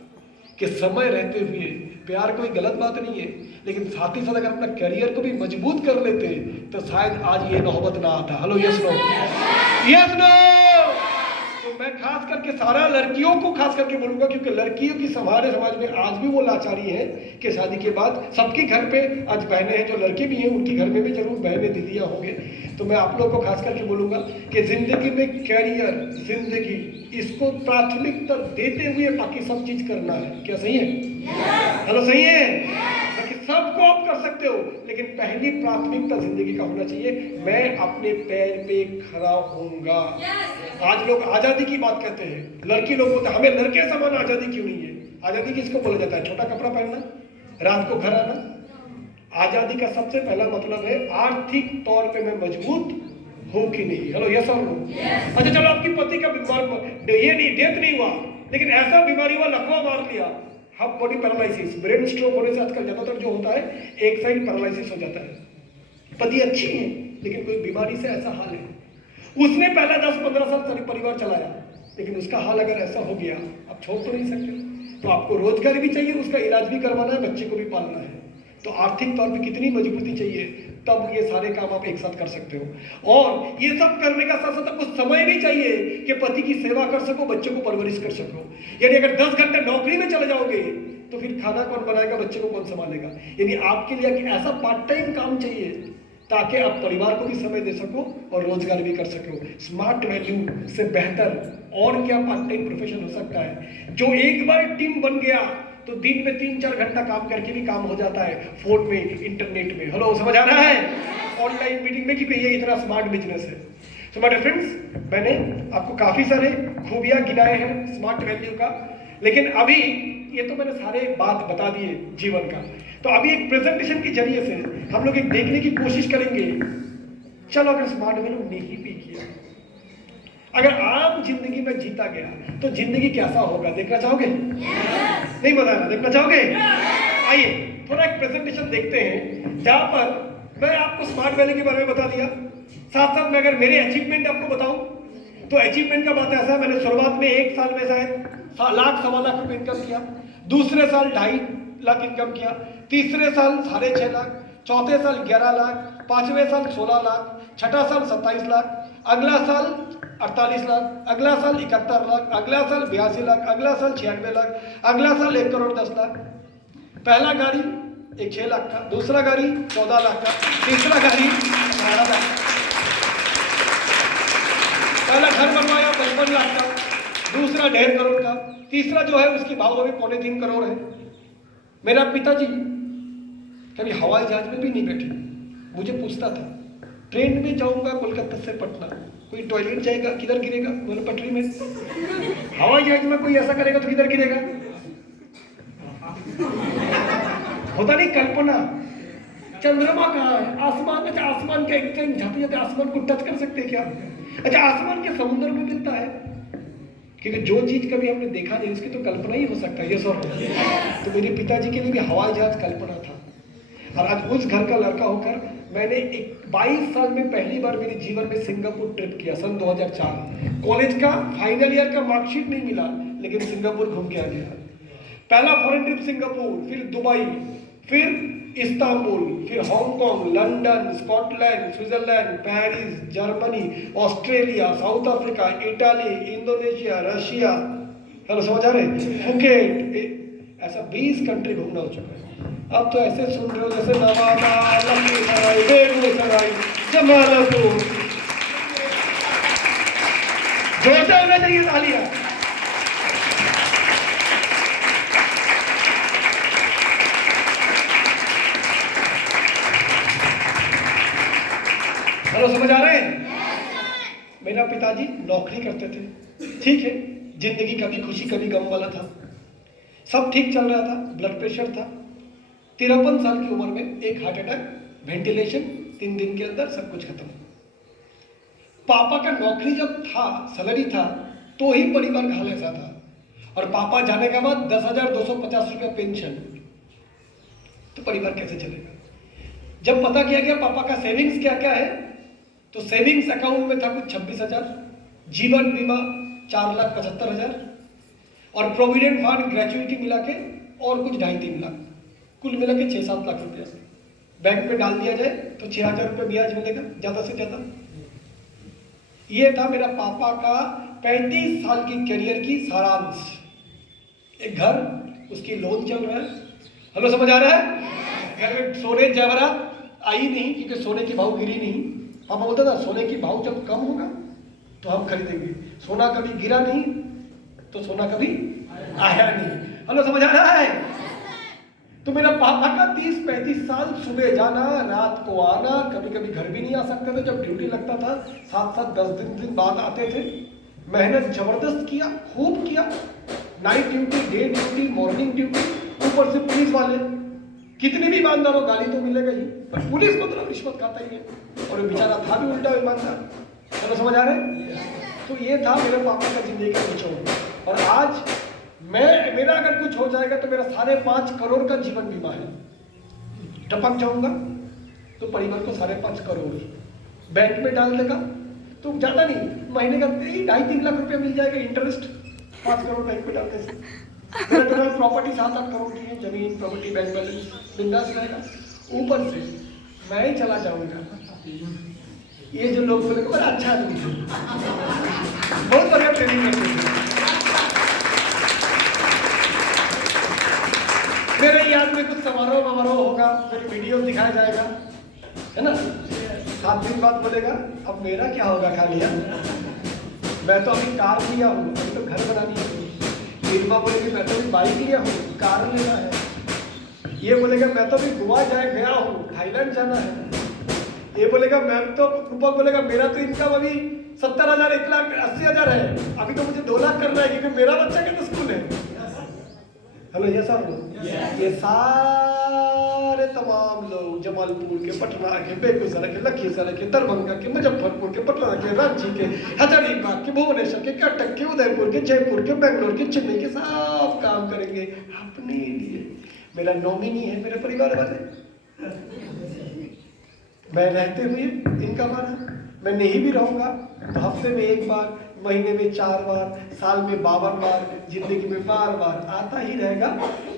कि समय रहते हुए प्यार कोई गलत बात नहीं है, लेकिन साथ ही साथ अगर अपना करियर को भी मजबूत कर लेते तो शायद आज ये नौबत ना आता। Hello, yes no, yes no. तो मैं खास करके सारा लड़कियों को खास करके बोलूंगा, क्योंकि लड़कियों की हमारे समाज में आज भी वो लाचारी है कि शादी के बाद सबके घर पे आज बहनें हैं, जो लड़के भी हैं उनके घर में भी जरूर बहनें दीदियाँ होंगे। तो मैं आप लोगों को खास करके बोलूंगा कि जिंदगी में कैरियर, जिंदगी, इसको प्राथमिकता देते हुए बाकी सब चीज करना है। क्या सही है? हेलो, सही है? बाकी सबको आप कर सकते हो, लेकिन पहली प्राथमिकता जिंदगी का होना चाहिए, मैं अपने पैर पे खड़ा होऊंगा। आज लोग आजादी की बात कहते हैं, लड़की लोग बोलते हैं हमें लड़के समान आजादी क्यों नहीं है? आजादी किसको बोला जाता है? छोटा कपड़ा पहनना, रात को घर आना। आजादी का सबसे पहला मतलब है आर्थिक तौर पे मैं मजबूत हूं कि नहीं। हेलो, यस और नो? अच्छा चलो, आपकी पति का बीमार ये नहीं, डेथ नहीं हुआ, लेकिन ऐसा बीमारी हुआ, लकवा मार लिया, half body paralysis, brain stroke होने से आजकल ज्यादातर जो होता है एक साइड पैरालिसिस हो जाता है। पति अच्छी है लेकिन कोई बीमारी से ऐसा हाल है, उसने पहला 10-15 साल परिवार चलाया, लेकिन उसका हाल अगर ऐसा हो गया, आप छोड़ तो नहीं सकते। तो आपको रोजगार भी चाहिए, उसका इलाज भी करवाना है, बच्चे को भी पालना है। तो आर्थिक तौर पे कितनी मजबूती चाहिए, तब ये सारे काम आप एक साथ कर सकते हो। और ये सब करने का साथ साथ आपको समय भी चाहिए कि पति की सेवा कर सको, बच्चे को परवरिश कर सको। यानी अगर 10 घंटे नौकरी में चले जाओगे तो फिर खाना कौन बनाएगा, बच्चे को कौन संभालेगा? यानी आपके लिए ऐसा पार्ट टाइम काम चाहिए ताकि आप परिवार को भी समय दे सको और रोजगार भी कर सको। स्मार्ट वैल्यू से बेहतर और क्या पार्ट टाइम प्रोफेशन हो सकता है, जो एक बार टीम बन गया तो दिन में 3-4 घंटा काम करके भी काम हो जाता है, फोन में, इंटरनेट में। हेलो, समझ आ रहा है? ऑनलाइन मीटिंग में कि ये इतना स्मार्ट बिजनेस है। सो माय फ्रेंड्स, मैंने आपको काफी सारे खूबियां गिनाए हैं स्मार्ट वैल्यू का, लेकिन अभी ये तो मैंने सारे बात बता दिए जीवन का। तो अभी एक प्रेजेंटेशन के जरिए से हम लोग एक देखने की कोशिश करेंगे, चलो अगर स्मार्ट वैल्यू नहीं भी किया, अगर आम जिंदगी में जीता गया तो जिंदगी कैसा होगा, देखना चाहोगे? नहीं बताना, देखना चाहोगे? आइए थोड़ा एक प्रेजेंटेशन देखते हैं जहां पर मैं आपको स्मार्ट वैल्यू के बारे में बता दिया, साथ साथ मैं अगर मेरे अचीवमेंट आपको बताऊं तो अचीवमेंट का बात ऐसा है, मैंने शुरुआत में 1 साल में शायद लाख 1.25 लाख रुपए इनकम किया, दूसरे साल 2.5 लाख इनकम किया, तीसरे साल 6.5 लाख, चौथे साल 11 लाख, 5वें साल 16 लाख, छठा साल 27 लाख, अगला साल 48 लाख, अगला साल 71 लाख, अगला साल 82 लाख, अगला साल 96 लाख, अगला साल 1 करोड़ 10 लाख। पहला गाड़ी एक 6 लाख का, दूसरा गाड़ी 14 लाख का, तीसरा गाड़ी 12 लाख का, पहला घर बनवाया 55 लाख का, दूसरा 1.5 करोड़ का, तीसरा जो है उसकी भाव अभी 3.25 करोड़ है। मेरा पिताजी कभी हवाई जहाज में भी नहीं बैठे, मुझे पूछता था ट्रेन में जाऊंगा कोलकाता से पटना, कोई टॉयलेट जाएगा किधर गिरेगा, बोले पटरी में। हवाई जहाज में कोई ऐसा करेगा तो किधर गिरेगा? होता नहीं कल्पना, चंद्रमा कहाँ है, आसमान में, आसमान के एक टाइम जाते जाते आसमान को टच कर सकते हैं क्या? अच्छा, आसमान के समुद्र में मिलता है, क्योंकि जो चीज कभी हमने देखा नहीं उसकी तो कल्पना ही हो सकता है। ये सर, तो मेरे पिताजी के लिए भी हवाई जहाज कल्पना था। और आज उस घर का लड़का होकर मैंने 22 साल में पहली बार मेरे जीवन में सिंगापुर ट्रिप किया, सन 2004। कॉलेज का फाइनल ईयर का मार्कशीट नहीं मिला, लेकिन सिंगापुर घूम के आ गया। पहला फॉरेन ट्रिप सिंगापुर, फिर दुबई, फिर इस्तांबुल, फिर Hong Kong, London, Scotland, Switzerland, Paris, Germany, Australia, south Africa, Italy, Indonesia, Russia, hello समझ आ रहे, फुकेट, ऐसा 20 कंट्री घूमना हो चुका है। अब तो ऐसे सुन रहे हो जैसे नवादा, लखीसराय, बेगूसराय, जमालपुर, जोरदार होना चाहिए तालियां। हेलो समझ आ रहे हैं? मेरा पिताजी नौकरी करते थे, ठीक है, जिंदगी कभी खुशी कभी गम वाला था, सब ठीक चल रहा था, ब्लड प्रेशर था। 53 साल की उम्र में एक हार्ट अटैक, वेंटिलेशन, 3 दिन के अंदर सब कुछ खत्म। पापा का नौकरी जब था, सैलरी था, तो ही परिवार का हाल ऐसा था, और पापा जाने के बाद 10,250 रुपया पेंशन, तो परिवार कैसे चलेगा? जब पता किया गया पापा का सेविंग्स क्या क्या है, तो सेविंग्स अकाउंट में था कुछ 26,000, जीवन बीमा 4,75,000 और प्रोविडेंट फंड ग्रेचुइटी मिला के और कुछ 2.5-3 लाख, कुल मिला के 6-7 लाख रुपया बैंक में डाल दिया जाए तो 6,000 रुपये ब्याज मिलेगा ज्यादा से ज्यादा। ये था मेरा पापा का 35 साल की करियर की सारांश। एक घर, उसकी लोन चल रहा है, हेलो समझ आ रहा है? घर में सोने जेवरात आई नहीं क्योंकि सोने की भाव गिरी नहीं। पापा बोलता था सोने की भाव जब कम होगा तो हम खरीदेंगे, सोना कभी गिरा नहीं तो सोना कभी आया नहीं। हेलो समझ आ रहा है? तो मेरा पापा का 30-35 साल सुबह जाना रात को आना, कभी कभी घर भी नहीं आ सकते थे जब ड्यूटी लगता था, 7-7 10 दिन बाद आते थे। मेहनत जबरदस्त किया, खूब किया, night duty, day duty, morning duty, ऊपर से पुलिस वाले, कितने भी ईमानदार हो गाली तो मिलेगा ही, पर पुलिस मतलब रिश्वत खाता ही है और बेचारा था भी उल्टा ईमानदार। चलो समझ आ रहे हैं? तो ये था मेरे पापा का जिंदगी का निचोड़। और आज मेरा अगर कुछ हो जाएगा तो मेरा 5.5 करोड़ का जीवन बीमा है। टपक जाऊंगा तो परिवार को 5.5 करोड़ बैंक में डाल देगा तो ज्यादा नहीं, महीने का 2.5-3 लाख रुपया मिल जाएगा इंटरेस्ट, 5 करोड़ बैंक में डालने से। मेरा प्रॉपर्टी 7-8 करोड़ की है, जमीन प्रॉपर्टी बैंक बैलेंस बिंदास रहेगा। ऊपर से मैं ही चला जाऊंगा। ये जो लोग बोले बड़ा अच्छा आदमी है, बहुत बढ़िया ट्रेनिंग करते हैं। मेरे याद में कुछ समारोह होगा, फिर वीडियो दिखाया जाएगा, है ना? 7 दिन बाद बोलेगा अब मेरा क्या होगा खा लिया, मैं तो अभी कार लिया हूँ, अभी तो घर बना लिया हूँ। नीलमा बोलेगी मैं तो अभी बाइक लिया हूँ, कार लेना है। ये बोलेगा मैं तो अभी गोवा गया हूँ, थाईलैंड जाना है। ये बोलेगा मैं तो, रूपक बोलेगा मेरा तो इनकम अभी 70,000, 1,80,000 है, अभी तो मुझे 2 लाख करना है क्योंकि मेरा बच्चा का तो स्कूल है। हेलो ये सर ये सारे तमाम लोग जमालपुर के, पटना के, बेगूसराय के, लखीसराय के, दरभंगा के, मुजफ्फरपुर के, पटना के, रांची के, हजारीबाग के, भुवनेश्वर के, कटक के, उदयपुर के, जयपुर के, बेंगलोर के, चेन्नई के, सब काम करेंगे अपने लिए। मेरा नॉमिनी है मेरे परिवार वाले। मैं रहते हुए इनका माना, मैं नहीं भी रहूंगा तो हफ्ते में 1 बार, महीने में 4 बार, साल में 52 बार, जिंदगी में बार आता ही रहेगा।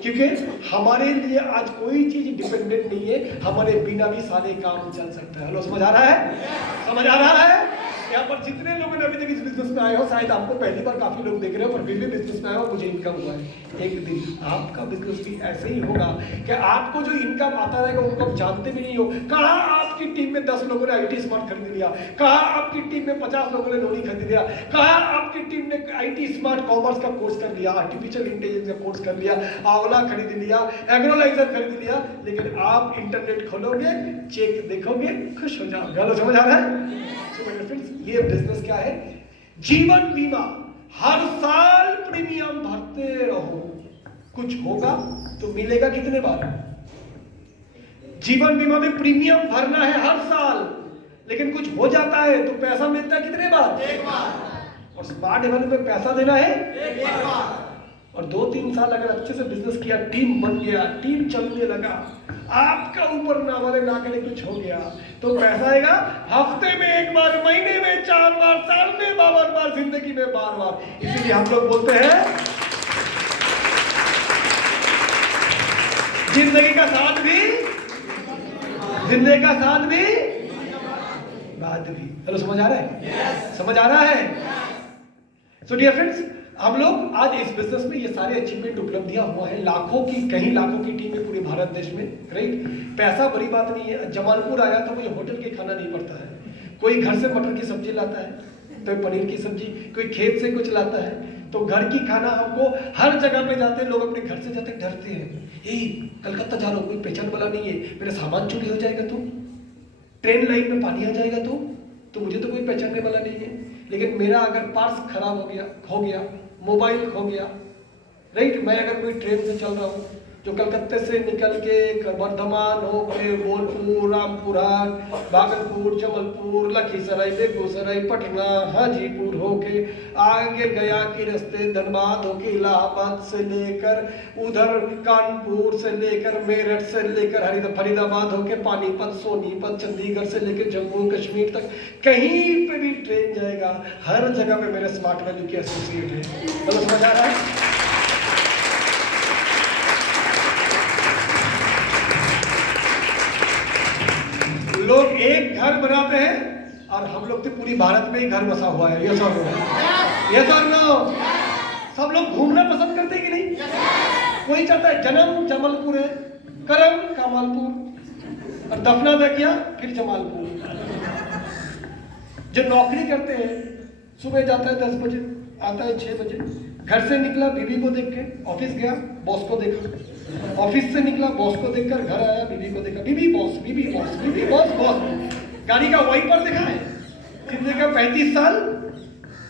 क्योंकि हमारे लिए आज कोई चीज डिपेंडेंट नहीं है, हमारे बिना भी सारे काम चल सकता है। हेलो समझ आ रहा है? समझ आ रहा है? यहाँ पर जितने लोगों ने अभी तक इस बिजनेस में आए हो, शायद आपको पहली बार काफी लोग देख रहे हो, पर फिर भी बिजनेस में आए हो, मुझे इनकम हुआ है। एक दिन आपका बिजनेस भी ऐसे ही होगा कि आपको जो इनकम आता रहेगा उनको आप जानते भी नहीं हो। कहाँ आपकी टीम में 10 लोगों ने IT स्मार्ट खरीद लिया, कहाँ आपकी टीम में 50 लोगों ने नोनी खरीद लिया, कहाँ आपकी टीम ने IT स्मार्ट कॉमर्स का कोर्स कर लिया, आर्टिफिशियल इंटेलिजेंस का कोर्स कर लिया, आंवला खरीद लिया, एग्रोलाइजर खरीद लिया, लेकिन आप इंटरनेट खोलोगे, चेक देखोगे, खुश हो जाओगे। हेलो समझ आ रहा है? ये बिजनेस क्या है? जीवन बीमा। हर साल प्रीमियम भरते रहो, कुछ होगा तो मिलेगा कितने बार? जीवन बीमा में प्रीमियम भरना है हर साल, लेकिन कुछ हो जाता है तो पैसा मिलता है कितने बार? 1 बार। और स्मार्ट एवेन्यू में पैसा देना है 1 बार। और 2-3 साल अगर अच्छे से बिजनेस किया, टीम बन गया, टीम चलने लगा, आपका ऊपर ना वाले ना करे कुछ हो गया तो पैसा आएगा हफ्ते में 1 बार, महीने में 4 बार, साल में 52 बार, जिंदगी में बार। इसीलिए हम लोग बोलते हैं जिंदगी का साथ भी, जिंदगी का साथ भी, बाद भी। हेलो समझ आ रहा है? समझ आ रहा है? सो डियर फ्रेंड्स, हम लोग आज इस बिजनेस में ये सारे अचीवमेंट उपलब्धियां हुआ है। लाखों की, कहीं लाखों की टीम है पूरे भारत देश में, राइट? पैसा बड़ी बात नहीं है। जमालपुर आया तो मुझे होटल के खाना नहीं पड़ता है। कोई घर से मटर की सब्जी लाता है, तो पनीर की सब्जी, कोई खेत से कुछ लाता है, तो घर की खाना हमको हर जगह पे जाते हैं लोग, अपने घर से जाते डरते हैं, यही कलकत्ता जा रहा हूँ, कोई पहचान वाला नहीं है, मेरा सामान चोरी हो जाएगा तो, ट्रेन लाइन में पानी आ जाएगा तो मुझे तो कोई पहचानने वाला नहीं है। लेकिन मेरा अगर पर्स खराब हो गया, मोबाइल खो गया, राइट? मैं अगर कोई ट्रेन से चल रहा हूँ जो कलकत्ते से निकल के वर्धमान होके बोलपुर, रामपुरहाट, भागलपुर, जबलपुर, लखीसराय, बेगूसराय, पटना, हाजीपुर होके आगे गया के रास्ते धनबाद होके इलाहाबाद से लेकर उधर कानपुर से लेकर मेरठ से लेकर फरीदाबाद होके पानीपत, सोनीपत, चंडीगढ़ से लेकर जम्मू कश्मीर तक कहीं पे भी ट्रेन जाएगा, हर जगह पे मेरे स्मार्ट वैल्यू के एसोसिएट है। मतलब समझ आ रहा है? लोग एक घर बनाते हैं और हम लोग तो पूरी भारत में ही घर बसा हुआ है। ये सब ये सब सब लोग घूमना पसंद करते हैं कि नहीं? कोई चाहता है जन्म जबलपुर है, कर्म कमालपुर और दफना दे गया फिर जमालपुर। जो नौकरी करते हैं सुबह जाता है 10 बजे, आता है 6 बजे, घर से निकला बीवी को देख के, ऑफिस गया बॉस को देखा, ऑफिस से निकला बॉस को देखकर घर आया, बीवी को देखा, बीवी बॉस, बीवी बॉस, बीवी बॉस, बॉस। गाड़ी का वाइपर देखा है, जिंदगी का 35 साल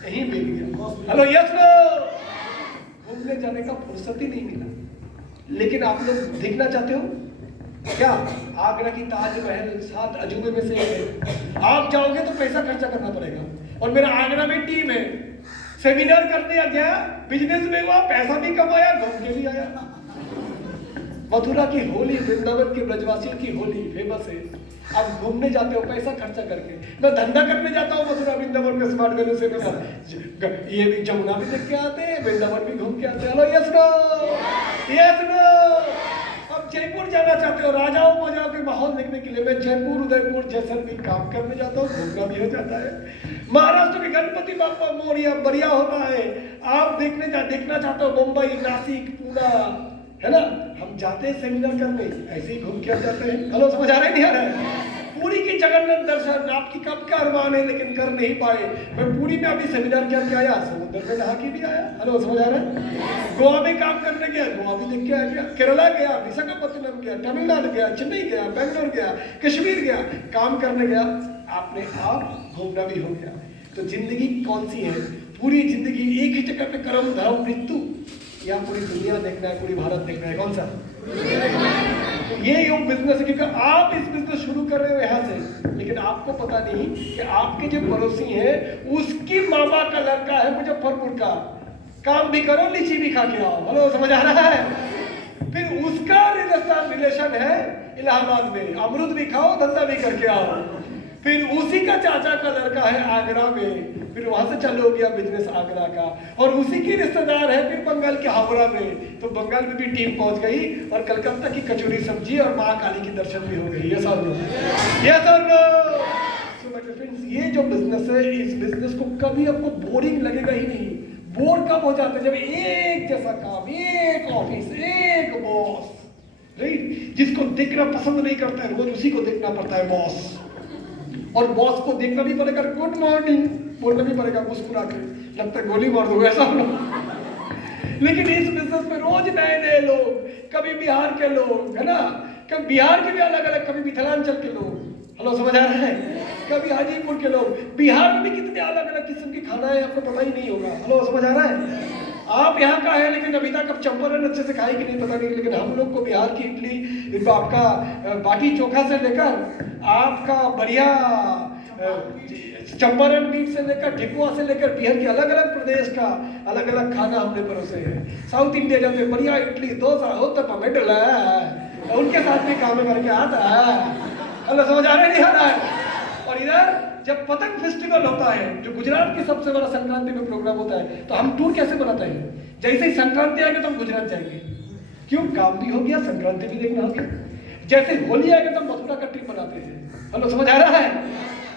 यहीं बीत गया। हेलो यस नो, घूमने जाने का फुर्सत ही नहीं मिला। लेकिन आप लोग देखना चाहते हो क्या? आगरा की ताजमहल 7 अजूबे में से एक है। आप जाओगे तो पैसा खर्चा करना पड़ेगा। और मेरा आगरा में टीम है, सेमिनार करने गया, बिजनेस में हुआ, पैसा भी कमाया, घूम के भी आया। मथुरा की होली, वृंदावन के ब्रजवासियों की होली फेमस है। आप घूमने जाते हो पैसा खर्चा करके। मैं धंधा करने जाता हूँ मथुरा वृंदावन में स्मार्ट वैल्यू से, ये भी जमुना भी देख के आते हैं, वृंदावन भी घूम के आते हैं। Hello yes no, yes no. अब जयपुर जाना चाहते हो, राजाओं मजाओं के माहौल देखने के लिए मैं जयपुर, उदयपुर, जैसलमेर काम करने जाता हूँ, घूमना भी हो जाता है। महाराष्ट्र के गणपति बाप्पा मोरिया बढ़िया होता है, आप देखना चाहते हो मुंबई, नासिक, पूना, है ना? हम जाते हैं सेमिनार करने, ऐसे ही घूम के आ जाते हैं। हेलो समझ आ रहा है नहीं आ रहा है? पूरी की जगन्नाथ दर्शन आपकी कब का अरमान है लेकिन कर नहीं पाए। मैं पूरी में अभी सेमिनार करके आया, समुद्र में नहा के भी आया। हेलो समझ आ रहा है? गोवा में काम करने गया, गोवा भी देख के आ गया, केरला गया, विशाखापत्तनम गया, तमिलनाडु गया, चेन्नई गया, बेंगलोर गया, कश्मीर गया, काम करने गया, आपने आप घूमना भी हो गया। तो जिंदगी कौन सी है? पूरी जिंदगी एक ही जगह पे कर्म धर्म मृत्यु, या पूरी दुनिया देखना है, पूरी भारत देखना है? कौन सा? ये योग बिजनेस है, क्योंकि आप इस बिजनेस शुरू कर रहे हो यहाँ से, लेकिन आपको पता नहीं कि आपके जो पड़ोसी है उसकी मामा का लड़का है मुजफ्फरपुर का, काम भी करो लीची भी खा के आओ। हेलो समझ आ रहा है? फिर उसका रिलेशन है इलाहाबाद में, अमरूद भी खाओ धंधा भी करके आओ। फिर उसी का चाचा का लड़का है आगरा में, फिर वहां से चालू हो गया बिजनेस आगरा का, और उसी की रिश्तेदार है फिर बंगाल के हावड़ा में, तो बंगाल में भी टीम पहुंच गई और कलकत्ता की कचौरी सब्जी और महाकाली की दर्शन भी हो गई। ये सब ये जो बिजनेस है, इस बिजनेस को कभी आपको बोरिंग लगेगा ही नहीं। बोर कब हो जाता है? जब एक जैसा काम, एक ऑफिस, एक बॉस, राइट, जिसको देखना पसंद नहीं करता है, रोज उसी को देखना पड़ता है बॉस, और बॉस को देखना भी पड़ेगा, गुड मॉर्निंग बोलना भी पड़ेगा मुस्कुरा के, लगता है गोली मार दो ऐसा। लेकिन इस बिजनेस में रोज नए नए लोग, कभी बिहार के लोग, है ना, कभी बिहार के भी अलग अलग, कभी मिथिलांचल के लोग, हेलो समझ आ रहा है, कभी हाजीपुर के लोग, बिहार में भी कितने अलग अलग किस्म की खाना है आपको पता ही नहीं होगा। हेलो समझ आ रहा है? आप यहाँ का है लेकिन अभी तक चंपारण अच्छे से खाए कि नहीं पता नहीं, लेकिन हम लोग को बिहार की इडली, आपका बाटी चोखा से लेकर आपका बढ़िया चंपारण मीट से लेकर ठेकुआ से लेकर बिहार के अलग अलग प्रदेश का अलग अलग खाना हमने परोसे हैं। साउथ इंडिया जाते बढ़िया इडली डोसा उत्तपम मिडल है, उनके साथ भी काम करके आता है। हेलो समझ आ रहा है नहीं आ रहा है? और इधर जब पतंग फेस्टिवल होता है, जो गुजरात के सबसे बड़ा संक्रांति में प्रोग्राम होता है, तो हम टूर कैसे बनाते हैं? जैसे ही संक्रांति आएगी तो हम गुजरात जाएंगे, क्यों? काम भी हो गया, संक्रांति भी देखना हो गया। जैसे होली आएगा तो हम मथुरा का ट्रिप बनाते हैं। हेलो समझ आ रहा है?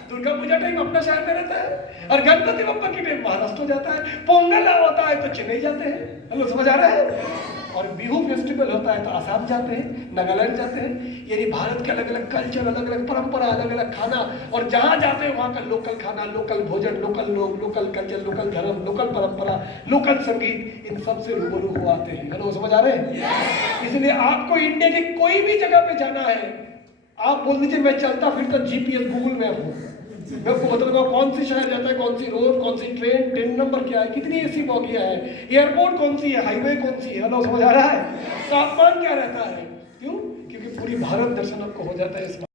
दुर्गा पूजा टाइम अपना शहर में रहता है, और गणपति बप्पा की टाइम महाराष्ट्र जाता है, पोंगल होता है तो चेन्नई जाते हैं। हेलो समझ आ रहा है? और बिहू फेस्टिवल होता है तो आसाम जाते हैं, नागालैंड जाते हैं। यानी भारत के अलग अलग कल्चर, अलग अलग परंपरा, अलग अलग खाना, और जहाँ जाते हैं वहाँ का लोकल खाना, लोकल भोजन, लोकल लोग, लोकल कल्चर, लोकल धर्म, लोकल परंपरा, लोकल संगीत, इन सब से रूबरू हो आते हैं। हेलो समझ आ रहे हैं? इसलिए आपको इंडिया के कोई भी जगह पे जाना है, आप बोल दीजिए मैं चलता फिरता जीपीएस गूगल मैप हूँ, मैं आपको बताऊंगा कौन सी शहर जाता है, कौन सी रोड, कौन सी ट्रेन नंबर क्या है, कितनी एसी बोगियां है, एयरपोर्ट कौन सी है, हाईवे कौन सी है। हेलो, समझ आ रहा है? तापमान क्या रहता है? क्यों? क्योंकि पूरी भारत दर्शन आपको हो जाता है इस